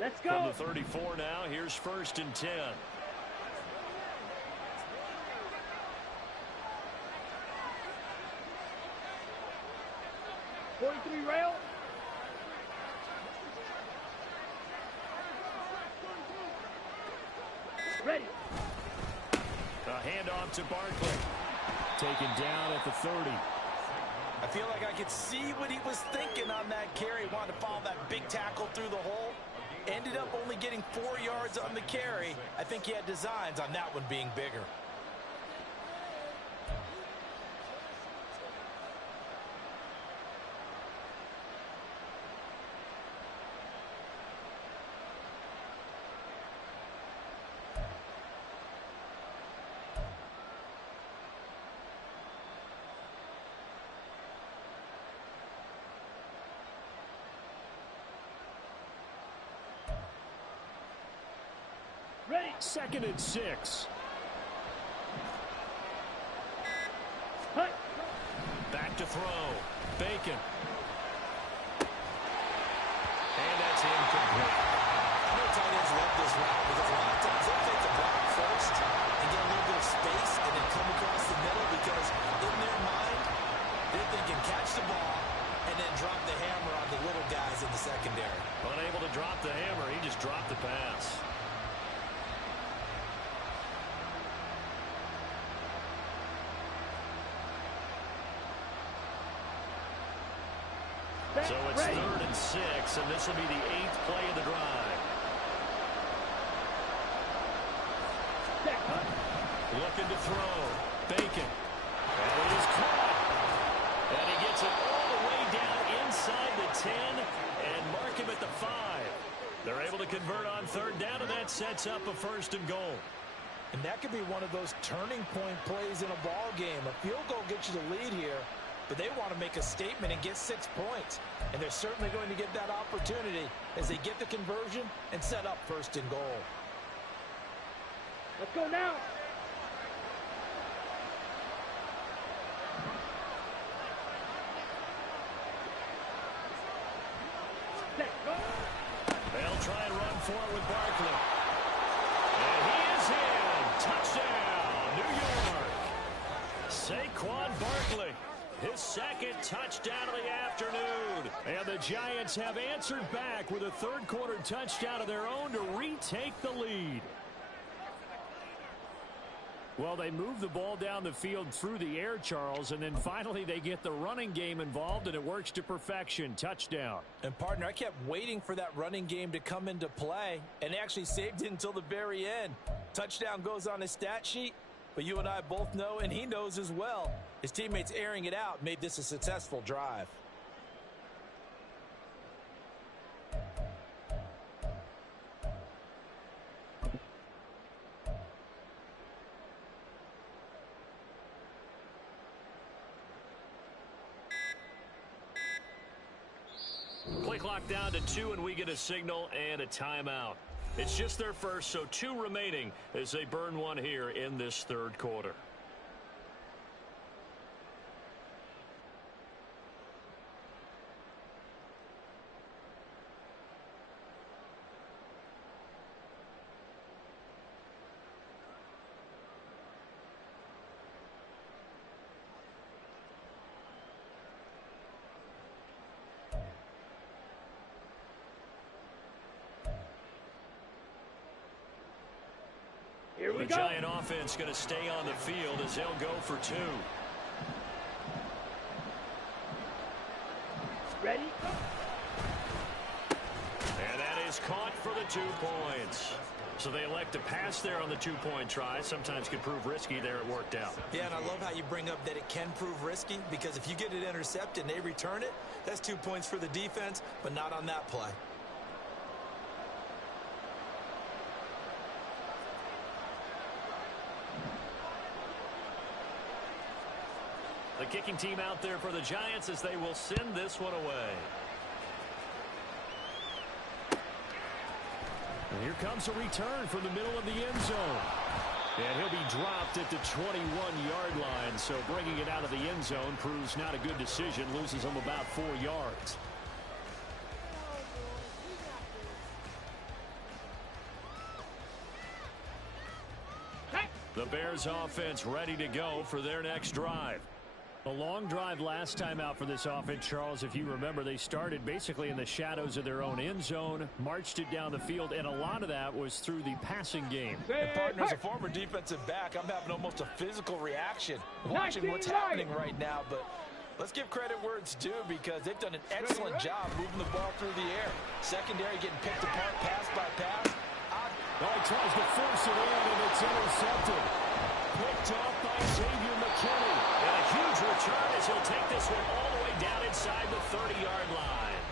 Let's go. From the 34 now, here's 1st and 10. Rail. Ready. A handoff to Barkley. Taken down at the 30. I feel like I could see what he was thinking on that carry. Wanted to follow that big tackle through the hole. Ended up only getting 4 yards on the carry. I think he had designs on that one being bigger. Ready. 2nd and 6. Hut. Back to throw. Bacon. And that's incomplete. I know tight ends love this route because a lot of times they'll take the block first and get a little bit of space and then come across the middle because in their mind, they're thinking catch the ball and then drop the hammer on the little guys in the secondary. Unable to drop the hammer. He just dropped the pass. So it's 3rd and 6, and this will be the 8th play of the drive. Looking to throw. Bacon. And it is caught. And he gets it all the way down inside the 10 and mark him at the 5. They're able to convert on 3rd down, and that sets up a 1st and goal. And that could be one of those turning point plays in a ball game. A field goal gets you the lead here, but they want to make a statement and get 6 points. And they're certainly going to get that opportunity as they get the conversion and set up 1st and goal. Let's go now. Let's go. They'll try and run for it with Barkley. And he is in. Touchdown, New York. Saquon Barkley. His 2nd touchdown of the afternoon. And the Giants have answered back with a 3rd quarter touchdown of their own to retake the lead. Well, they move the ball down the field through the air, Charles, and then finally they get the running game involved, and it works to perfection. Touchdown. And, partner, I kept waiting for that running game to come into play, and they actually saved it until the very end. Touchdown goes on his stat sheet, but you and I both know, and he knows as well, his teammates airing it out made this a successful drive. Play clock down to 2, and we get a signal and a timeout. It's just their first, so 2 remaining as they burn one here in this third quarter. Here we The go. Giant offense going to stay on the field as they'll go for 2. Ready? And that is caught for the 2 points. So they elect to pass there on the 2-point try. Sometimes could prove risky. There it worked out. Yeah, and I love how you bring up that it can prove risky, because if you get it intercepted and they return it, that's 2 points for the defense, but not on that play. The kicking team out there for the Giants as they will send this one away. And here comes a return from the middle of the end zone. And he'll be dropped at the 21-yard line. So bringing it out of the end zone proves not a good decision. Loses him about 4 yards. The Bears offense ready to go for their next drive. A long drive last time out for this offense, Charles. If you remember, they started basically in the shadows of their own end zone, marched it down the field, and a lot of that was through the passing game. And partner, as a former defensive back, I'm having almost a physical reaction watching what's happening right now. But let's give credit where it's due, because they've done an excellent job moving the ball through the air. Secondary getting picked apart pass by pass. Well, he tries to force it in, and it's intercepted. Picked off by Xavier McKinney. And a huge return as he'll take this one all the way down inside the 30-yard line.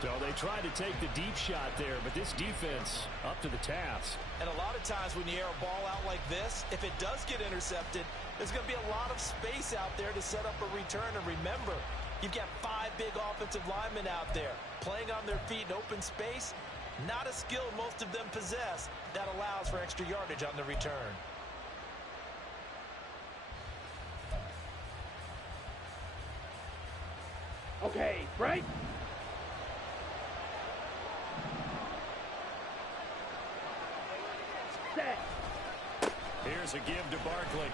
So they tried to take the deep shot there, but this defense up to the task. And a lot of times when you air a ball out like this, if it does get intercepted, there's going to be a lot of space out there to set up a return. And remember, you've got 5 big offensive linemen out there playing on their feet in open space. Not a skill most of them possess that allows for extra yardage on the return. Okay, break. Set. Here's a give to Barkley.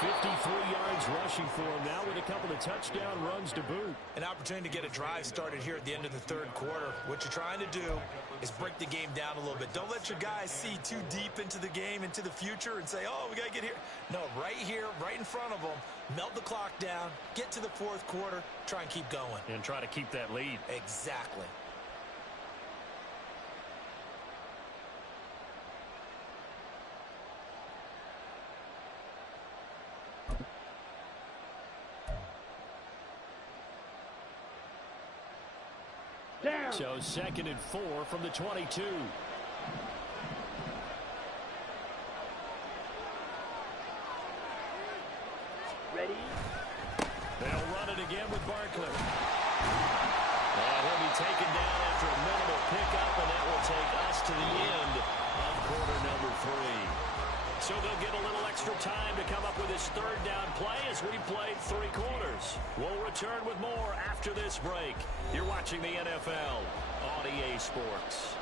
53 yards rushing for him now with a couple of touchdown runs to boot. An opportunity to get a drive started here at the end of the third quarter. What you're trying to do is break the game down a little bit. Don't let your guys see too deep into the game, into the future, and say, oh, we got to get here. No, right here, right in front of them, melt the clock down, get to the fourth quarter, try and keep going. And try to keep that lead. Exactly. Down. So 2nd and 4 from the 22. Ready. They'll run it again with Barkley. And he'll be taken down after a minimal pickup, and that will take us to the end of quarter number 3. So they'll get a little extra time to come up with his third down play as we played 3 quarters. We'll return with more after this break. You're watching the NFL on EA Sports.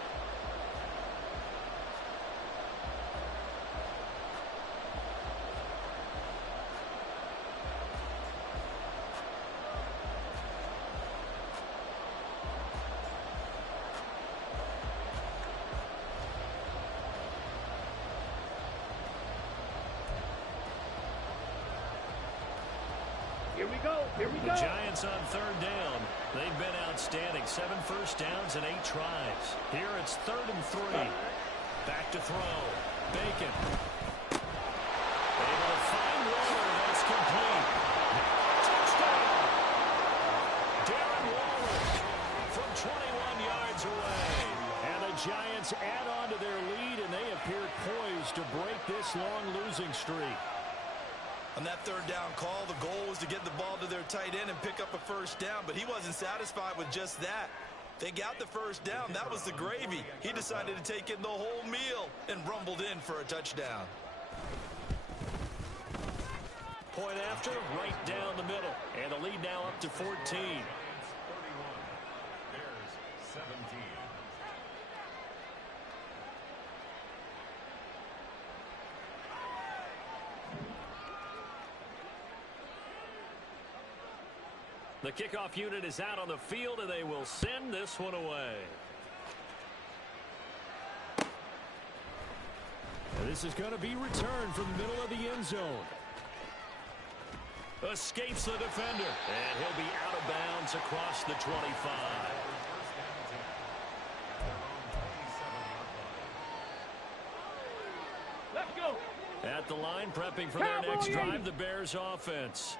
Here we go. Here we The go. Giants on 3rd down. They've been outstanding. 7 first downs and 8 tries. Here it's 3rd and 3. Back to throw. Bacon. Able to find Waller. That's complete. Touchdown. Darren Waller from 21 yards away. And the Giants add on to their lead, and they appear poised to break this long losing streak. On that third down call, the goal was to get the ball to their tight end and pick up a first down, but he wasn't satisfied with just that. They got the first down. That was the gravy. He decided to take in the whole meal and rumbled in for a touchdown. Point after, right down the middle. And the lead now up to 14. Bears 17. The kickoff unit is out on the field, and they will send this one away. And this is going to be returned from the middle of the end zone. Escapes the defender, and he'll be out of bounds across the 25. Let's go. At the line, prepping for their next drive, the Bears offense.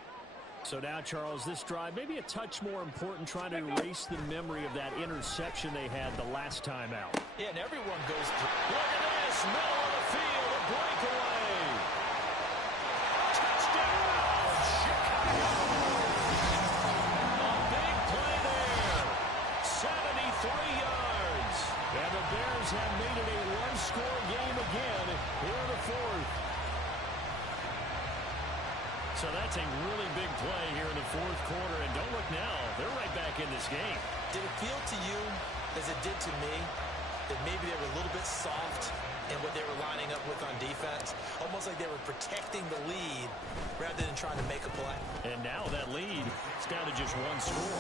So now, Charles, this drive maybe a touch more important, trying to erase the memory of that interception they had the last time out. Yeah, and everyone goes through. Look at this, middle of the field, a breakaway. Touchdown, Chicago. A big play there. 73 yards. And the Bears have made it a one-score game again here in the fourth. So that's a really big play here in the fourth quarter. And don't look now, they're right back in this game. Did it feel to you, as it did to me, that maybe they were a little bit soft in what they were lining up with on defense? Almost like they were protecting the lead rather than trying to make a play. And now that lead is down to just one score.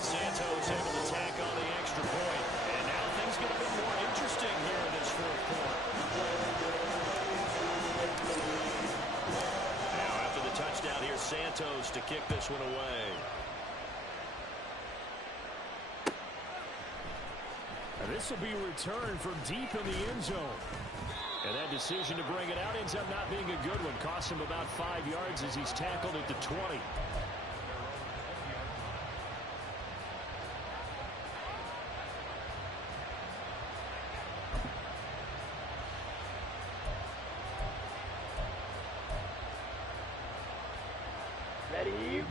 Santos able to tack on the extra point. And now things get a bit more interesting here in this fourth quarter. Touchdown here, Santos to kick this one away. And this will be returned from deep in the end zone. And that decision to bring it out ends up not being a good one. Costs him about 5 yards as he's tackled at the 20.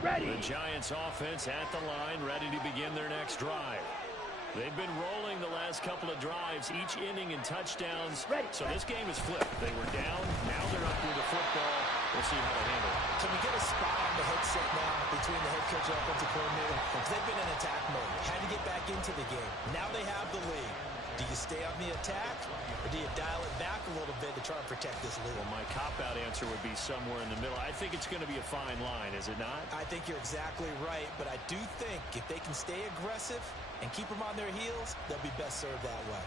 Ready. The Giants offense at the line, ready to begin their next drive. They've been rolling the last couple of drives, each inning in touchdowns. Ready. So this game is flipped. They were down, now they're up with the football. We'll see how they handle it. Can we get a spot on the headset now between the head coach and offensive coordinator? Because they've been in attack mode. Had to get back into the game. Now they have the lead. Do you stay on the attack, or do you dial it back a little bit to try and protect this lead? Well, my cop-out answer would be somewhere in the middle. I think it's going to be a fine line, is it not? I think you're exactly right, but I do think if they can stay aggressive and keep them on their heels, they'll be best served that way.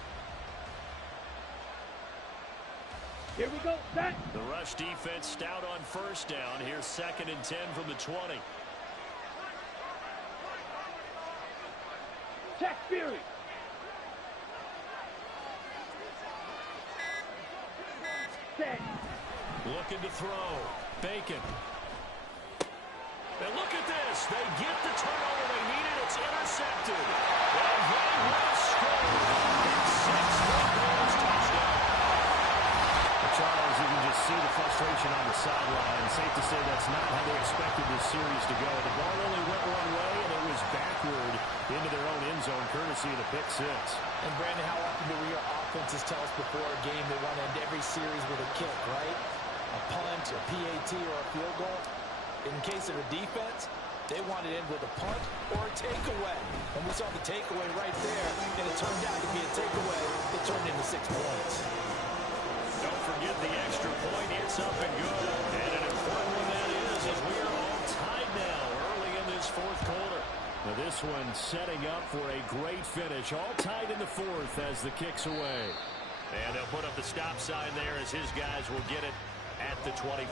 Here we go. Set. The rush defense stout on first down. Here's 2nd and 10 from the 20. Check Fury. Set. Looking to throw. Bacon. And look at this. They get the turnover they needed. It's intercepted. And they will score. It's 6 Bears touchdown. Charles, you can just see the frustration on the sideline. Safe to say that's not how they expected this series to go. The ball only went one way, and it was backward into their own end zone, courtesy of the pick six. And, Brandon, how often do your offenses tell us before a game they want to end every series with a kick, right? A punt, a PAT, or a field goal. In case of a defense, they want it in with a punt or a takeaway. And we saw the takeaway right there, and it turned out to be a takeaway that turned into 6 points. Don't forget the extra point. It's up and good. And an important one that is, as we are all tied now early in this fourth quarter. Now this one setting up for a great finish. All tied in the fourth as the kick's away. And they'll put up the stop sign there as his guys will get it at the 25.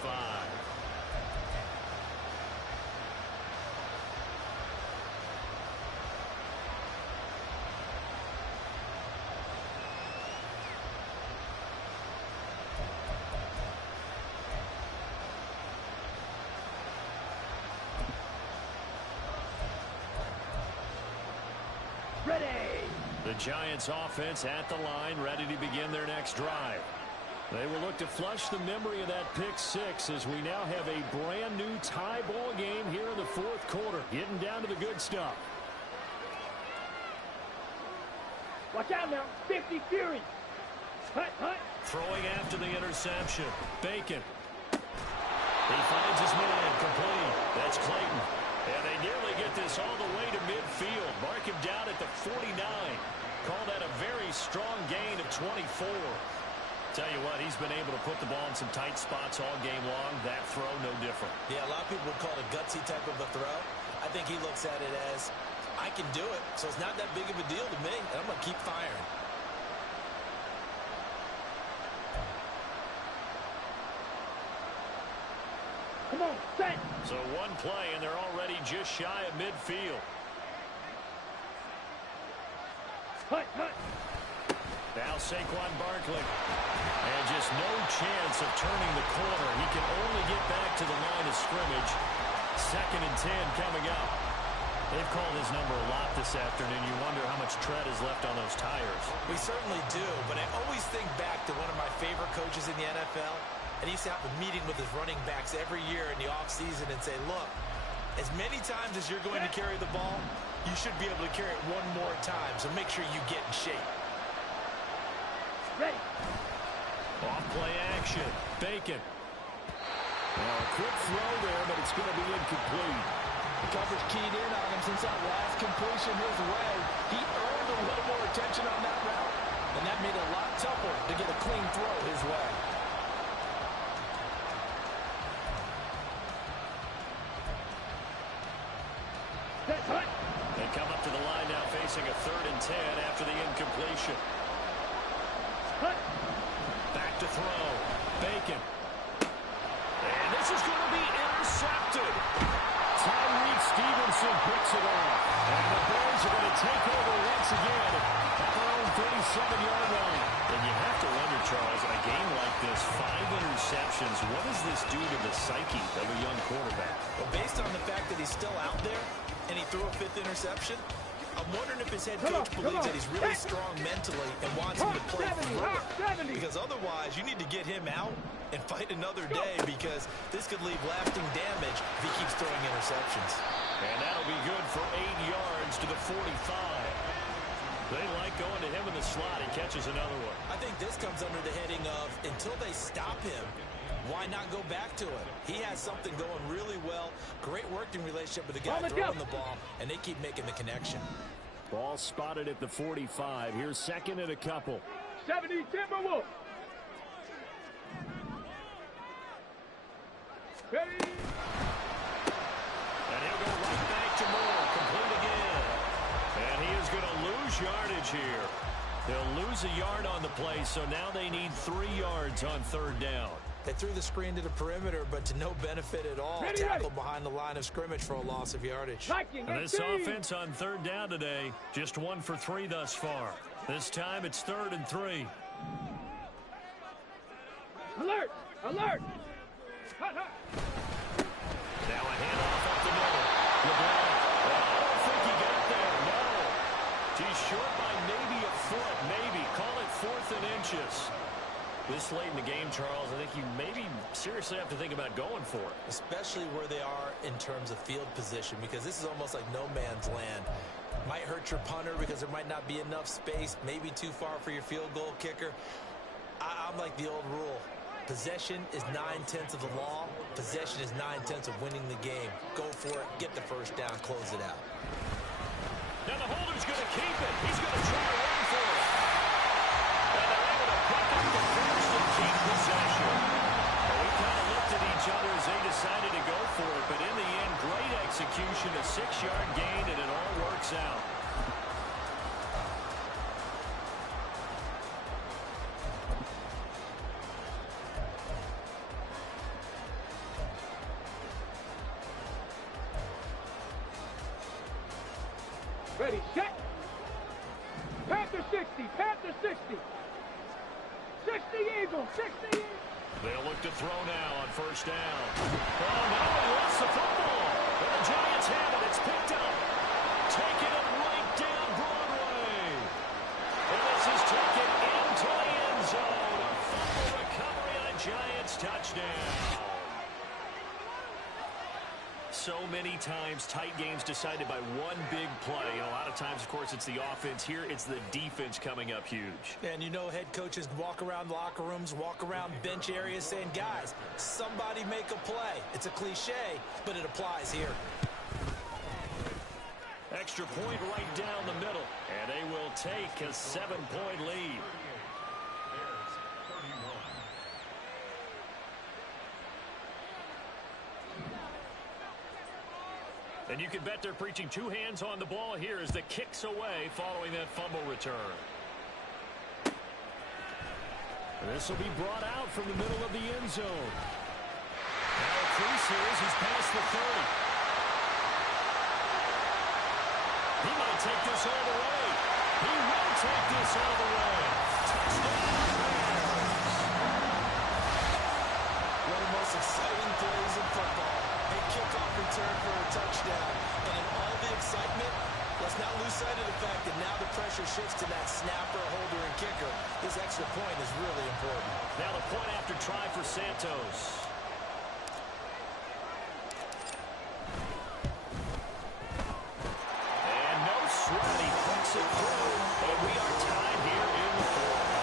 Ready. The Giants offense at the line, ready to begin their next drive. They will look to flush the memory of that pick six as we now have a brand new tie ball game here in the fourth quarter. Getting down to the good stuff. Watch out now. 50 Fury. Hut, hut. Throwing after the interception. Bacon. He finds his man complete. That's Clayton. And they nearly get this all the way to midfield. Mark him down at the 49. Call that a very strong gain of 24. Tell you what, he's been able to put the ball in some tight spots all game long. That throw, no different. Yeah, a lot of people would call it a gutsy type of a throw. I think he looks at it as, I can do it, so it's not that big of a deal to me, and I'm going to keep firing. Come on, set. So one play, and they're already just shy of midfield. Hut, hut. Now Saquon Barkley. And just no chance of turning the corner. He can only get back to the line of scrimmage. 2nd and 10 coming up. They've called his number a lot this afternoon. You wonder how much tread is left on those tires. We certainly do, but I always think back to one of my favorite coaches in the NFL. And he used to have a meeting with his running backs every year in the offseason and say, look, as many times as you're going to carry the ball, you should be able to carry it one more time, so make sure you get in shape. Ready. Off play action. Bacon. Now a quick throw there, but it's going to be incomplete. The coverage keyed in on him since that last completion his way. He earned a little more attention on that route, and that made it a lot tougher to get a clean throw his way. They come up to the line now facing a 3rd and 10 after the incompletion. Back to throw. Bacon. And this is going to be intercepted. Tyreek Stevenson picks it off. And the Bears are going to take over once again at their own 37-yard line. And you have to wonder, Charles, in a game like this, 5 interceptions, what does this do to the psyche of a young quarterback? Well, based on the fact that he's still out there and he threw a 5th interception, I'm wondering if his head coach believes that he's really strong mentally and wants him to play through it. Because otherwise, you need to get him out and fight another day, because this could leave lasting damage if he keeps throwing interceptions. And that'll be good for 8 yards to the 45. They like going to him in the slot. He catches another one. I think this comes under the heading of, until they stop him, why not go back to it? He has something going really well. Great working relationship with the guy throwing the ball, and they keep making the connection. Ball spotted at the 45. Here's 2nd and a couple. 70 Timberwolves. Ready. And he'll go right back to Moore. Complete again. And he is going to lose yardage here. They'll lose a yard on the play, so now they need 3 yards on 3rd down. They threw the screen to the perimeter, but to no benefit at all. Tackled behind the line of scrimmage for a loss of yardage. And this offense on 3rd down today, just 1 for 3 thus far. This time it's 3rd and 3. Alert! Alert! Now a handoff up the middle. LeBron. I don't think he got there. No. He's short by maybe a foot. Maybe. Call it 4th and inches. This late in the game, Charles, I think you maybe seriously have to think about going for it. Especially where they are in terms of field position, because this is almost like no man's land. Might hurt your punter because there might not be enough space, maybe too far for your field goal kicker. I'm like the old rule. Possession is 9/10 of the law. Possession is 9/10 of winning the game. Go for it, get the first down, close it out. Now the holder's going to keep it. He's going to try to run for it. And they're able to pick up the first and keep possession. Well, we kind of looked at each other as they decided to go for it, but in the end, great execution, a 6-yard gain, and it all works out. Ready, set. Panther 60, Panther 60. 60 Eagles, 60 Eagles. They'll look to throw now on 1st down. Oh, no, he lost the football. And the Giants have it. It's picked up. Taking it right down Broadway. And this is taken into the end zone. A fumble recovery. Giants touchdown. So many times, tight games decided by one big play. And a lot of times, of course, it's the offense. Here, it's the defense coming up huge. And you know head coaches walk around locker rooms, walk around bench areas saying, guys, somebody make a play. It's a cliche, but it applies here. Extra point right down the middle. And they will take a 7-point lead. And you can bet they're preaching two hands on the ball here as the kick's away following that fumble return. This will be brought out from the middle of the end zone. Now a crease here as he's past the 30. He might take this all the way. He will take this all the way. Touchdown, Bears. One of the most exciting plays in football. A kickoff return for a touchdown. And in all the excitement, let's not lose sight of the fact that now the pressure shifts to that snapper, holder, and kicker. This extra point is really important. Now the point after try for Santos. And no sweat. He puts it through. And we are tied here in the fourth.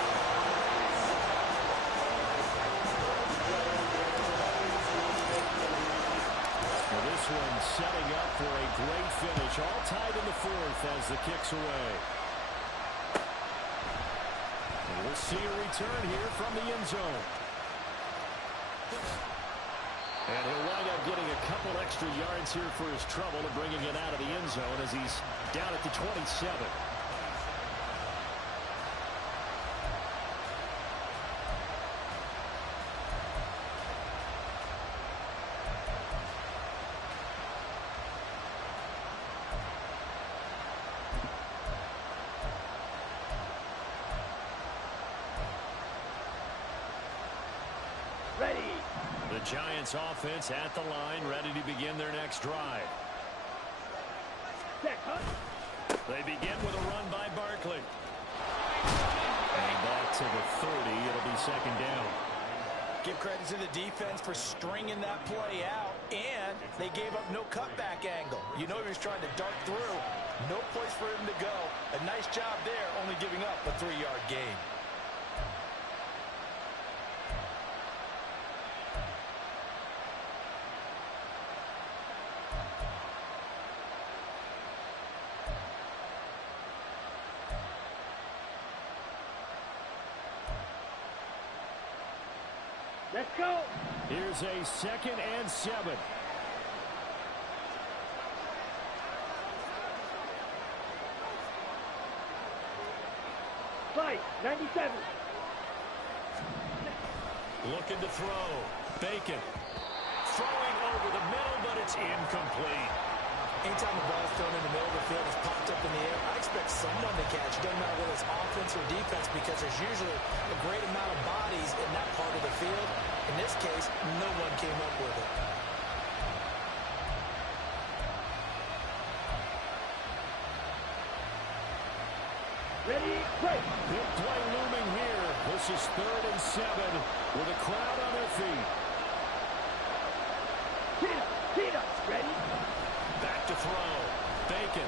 This one setting up for a great finish. All tied in the fourth as the kick's away. And we'll see a return here from the end zone. And he'll wind up getting a couple extra yards here for his trouble and bringing it out of the end zone as he's down at the 27. Ready. The Giants offense at the line, ready to begin their next drive. Set, huh? They begin with a run by Barkley. And back to the 30. It'll be second down. Give credit to the defense for stringing that play out, and they gave up no cutback angle. You know he was trying to dart through. No place for him to go. A nice job there, only giving up a 3-yard gain. Let's go. Here's a 2nd and 7. Fight, 97. Looking to throw. Bacon. Throwing over the middle, but it's incomplete. Anytime the ball's thrown in the middle of the field, it's popped up in the air, I expect someone to catch. Doesn't matter whether it's offense or defense, because there's usually a great amount of bodies in that part of the field. In this case, no one came up with it. Ready, break. Big play looming here. This is 3rd and 7 with a crowd on their feet. Cheetah, ready. Back to throw. Bacon.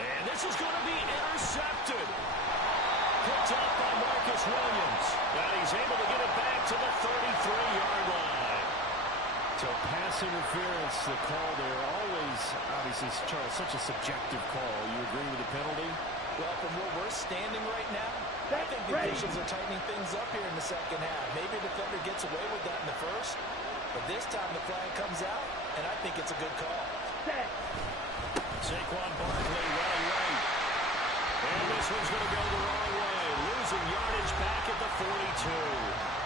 And this is going to be intercepted. Picked up by Marcus Williams. And he's able to get it back to the 33-yard line. So pass interference, the call there. Always, obviously, Charles, such a subjective call. You agree with the penalty? Well, from where we're standing right now, I think the officials are tightening things up here in the second half. Maybe the defender gets away with that in the first, but this time the flag comes out, and I think it's a good call. Set. Saquon Barkley right. And this one's going to go the wrong way. Losing yardage back at the 42.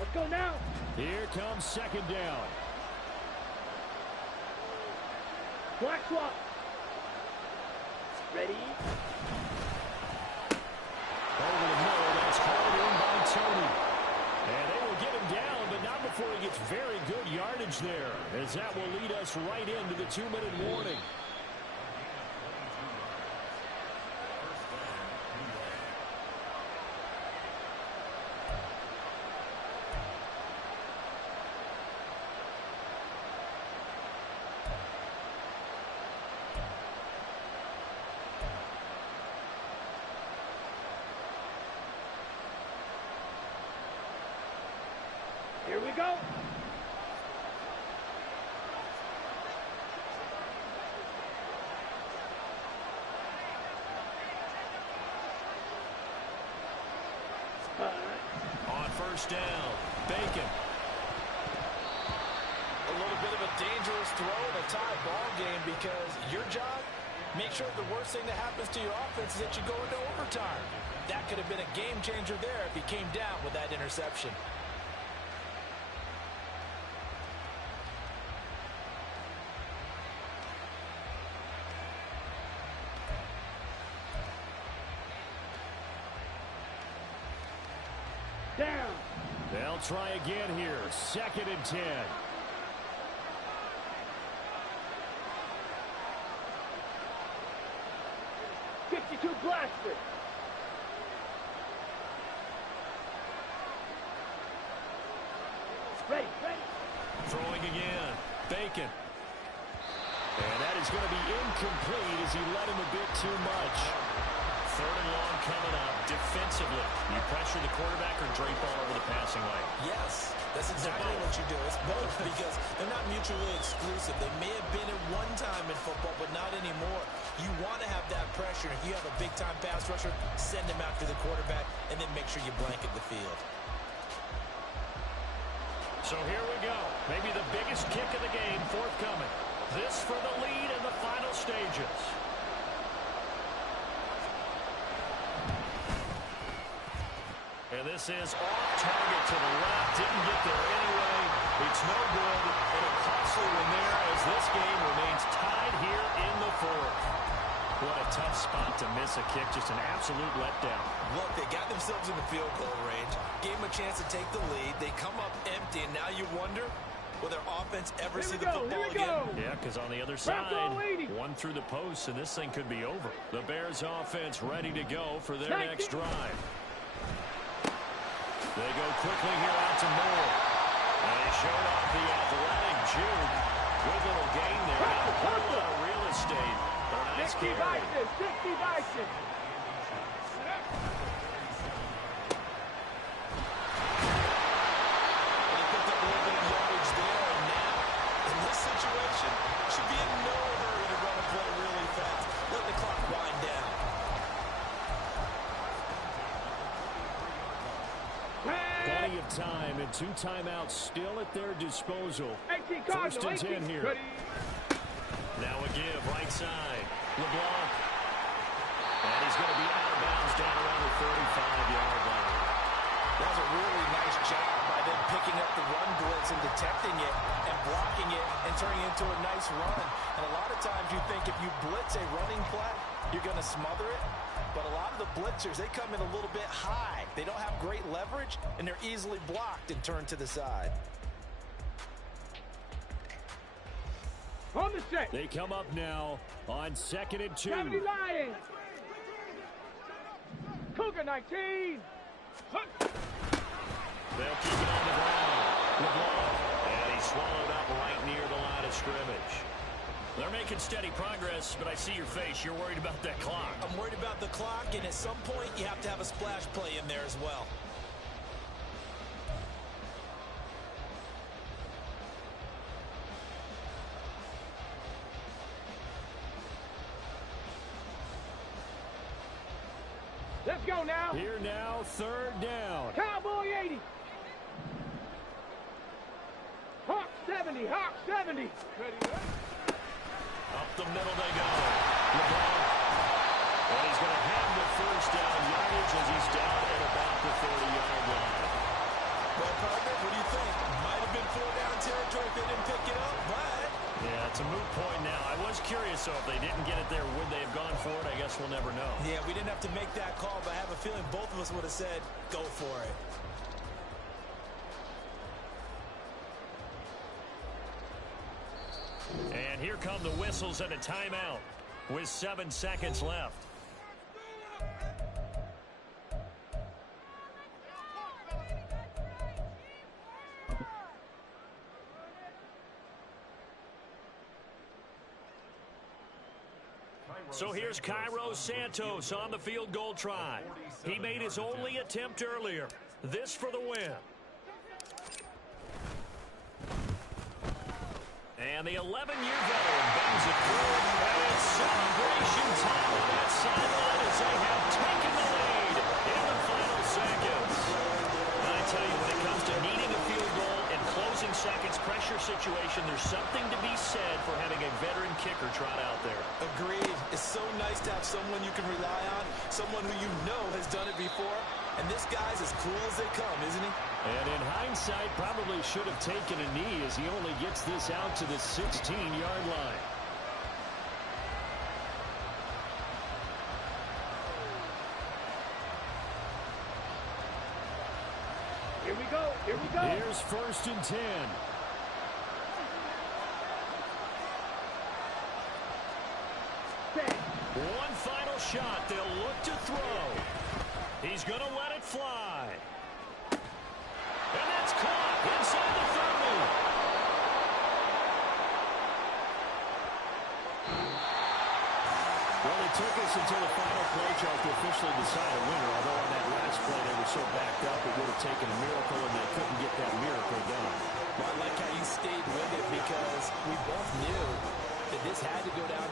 Let's go now. Here comes second down. Black swap. Ready? Over the middle, that's hauled in by Tony. And they will get him down, but not before he gets very good yardage there, as that will lead us right into the 2-minute warning. Here we go. On first down, Bacon. A little bit of a dangerous throw in a tie ball game because your job, make sure the worst thing that happens to your offense is that you go into overtime. That could have been a game changer there if he came down with that interception. Down. They'll try again here. 2nd and 10. Blaster. Ready. Throwing again. Bacon. And that is going to be incomplete as he led him a bit too much. 3rd and long coming up. Defensively, you pressure the quarterback or drape all over the passing lane? Yes, that's exactly what you do. It's both because they're not mutually exclusive. They may have been at one time in football, but not anymore. You want to have that pressure. If you have a big-time pass rusher, send him after the quarterback, and then make sure you blanket the field. So here we go. Maybe the biggest kick of the game forthcoming. This for the lead in the final stages. And this is off target to the left. Didn't get there anyway. It's no good. And a costly one there as this game remains tied here in the 4th. What a tough spot to miss a kick. Just an absolute letdown. Look, they got themselves in the field goal range. Gave them a chance to take the lead. They come up empty, and now you wonder, will their offense ever see the football again? Yeah, because on the other side, one through the post, and this thing could be over. The Bears offense ready to go for their next drive. They go quickly here out to Moore. And they showed off the athletic juke. Good little gain there. Not a whole lot of real estate. But a nice carry. 60 Bison. He picked up a little bit of yardage there, and now, in this situation, should be in no hurry to run a play really fast. Let the clock wind down. Plenty of time and 2 timeouts still at their disposal. 1st and 10 here. Now a give, right side. LeBlanc. And he's going to be out of bounds down around the 35-yard line. That was a really nice job by them picking up the run blitz and detecting it and blocking it and turning it into a nice run. And a lot of times you think if you blitz a running play, you're going to smother it. But a lot of the blitzers, they come in a little bit high. They don't have great leverage, and they're easily blocked and turned to the side. On the set. They come up now on 2nd and 2. 70 Lions. Cougar 19. They'll keep it on the ground. LeBlanc. And he's swallowed up right near the line of scrimmage. They're making steady progress, but I see your face. You're worried about that clock. I'm worried about the clock, and at some point, you have to have a splash play in there as well. Let's go now. Here now, 3rd down. Cowboy 80. Hawk 70. Hawk 70. Ready. Up the middle they go. LeBlanc. And he's going to have the 1st down yardage as he's down at about the 30-yard line. Well, partner, what do you think? Might have been 4-down territory if they didn't pick it up, but... Yeah, it's a moot point now. I was curious, though, if they didn't get it there, would they have gone for it? I guess we'll never know. Yeah, we didn't have to make that call, but I have a feeling both of us would have said, go for it. And here come the whistles and a timeout with 7 seconds left. So here's Cairo Santos on the field goal try. He made his only attempt earlier. This for the win. And the 11-year veteran bangs it through. And it's celebration time on that sideline as they have taken the lead in the final seconds. And I tell you, when it comes to needing a field goal in closing seconds pressure situation, there's something to be said for having a veteran kicker trot out there. Agreed. It's so nice to have someone you can rely on, someone who you know has done it before. And this guy's as cool as they come, isn't he? And in hindsight, probably should have taken a knee as he only gets this out to the 16-yard line. Here we go. Here we go. Here's 1st and 10. One final shot. They'll look to throw. He's going to let it fly. And that's caught inside the 30. Well, it took us until the final play chart to officially decide a winner, although on that last play they were so backed up it would have taken a miracle, and they couldn't get that miracle done. Well, I like how you stayed with it because we both knew that this had to go down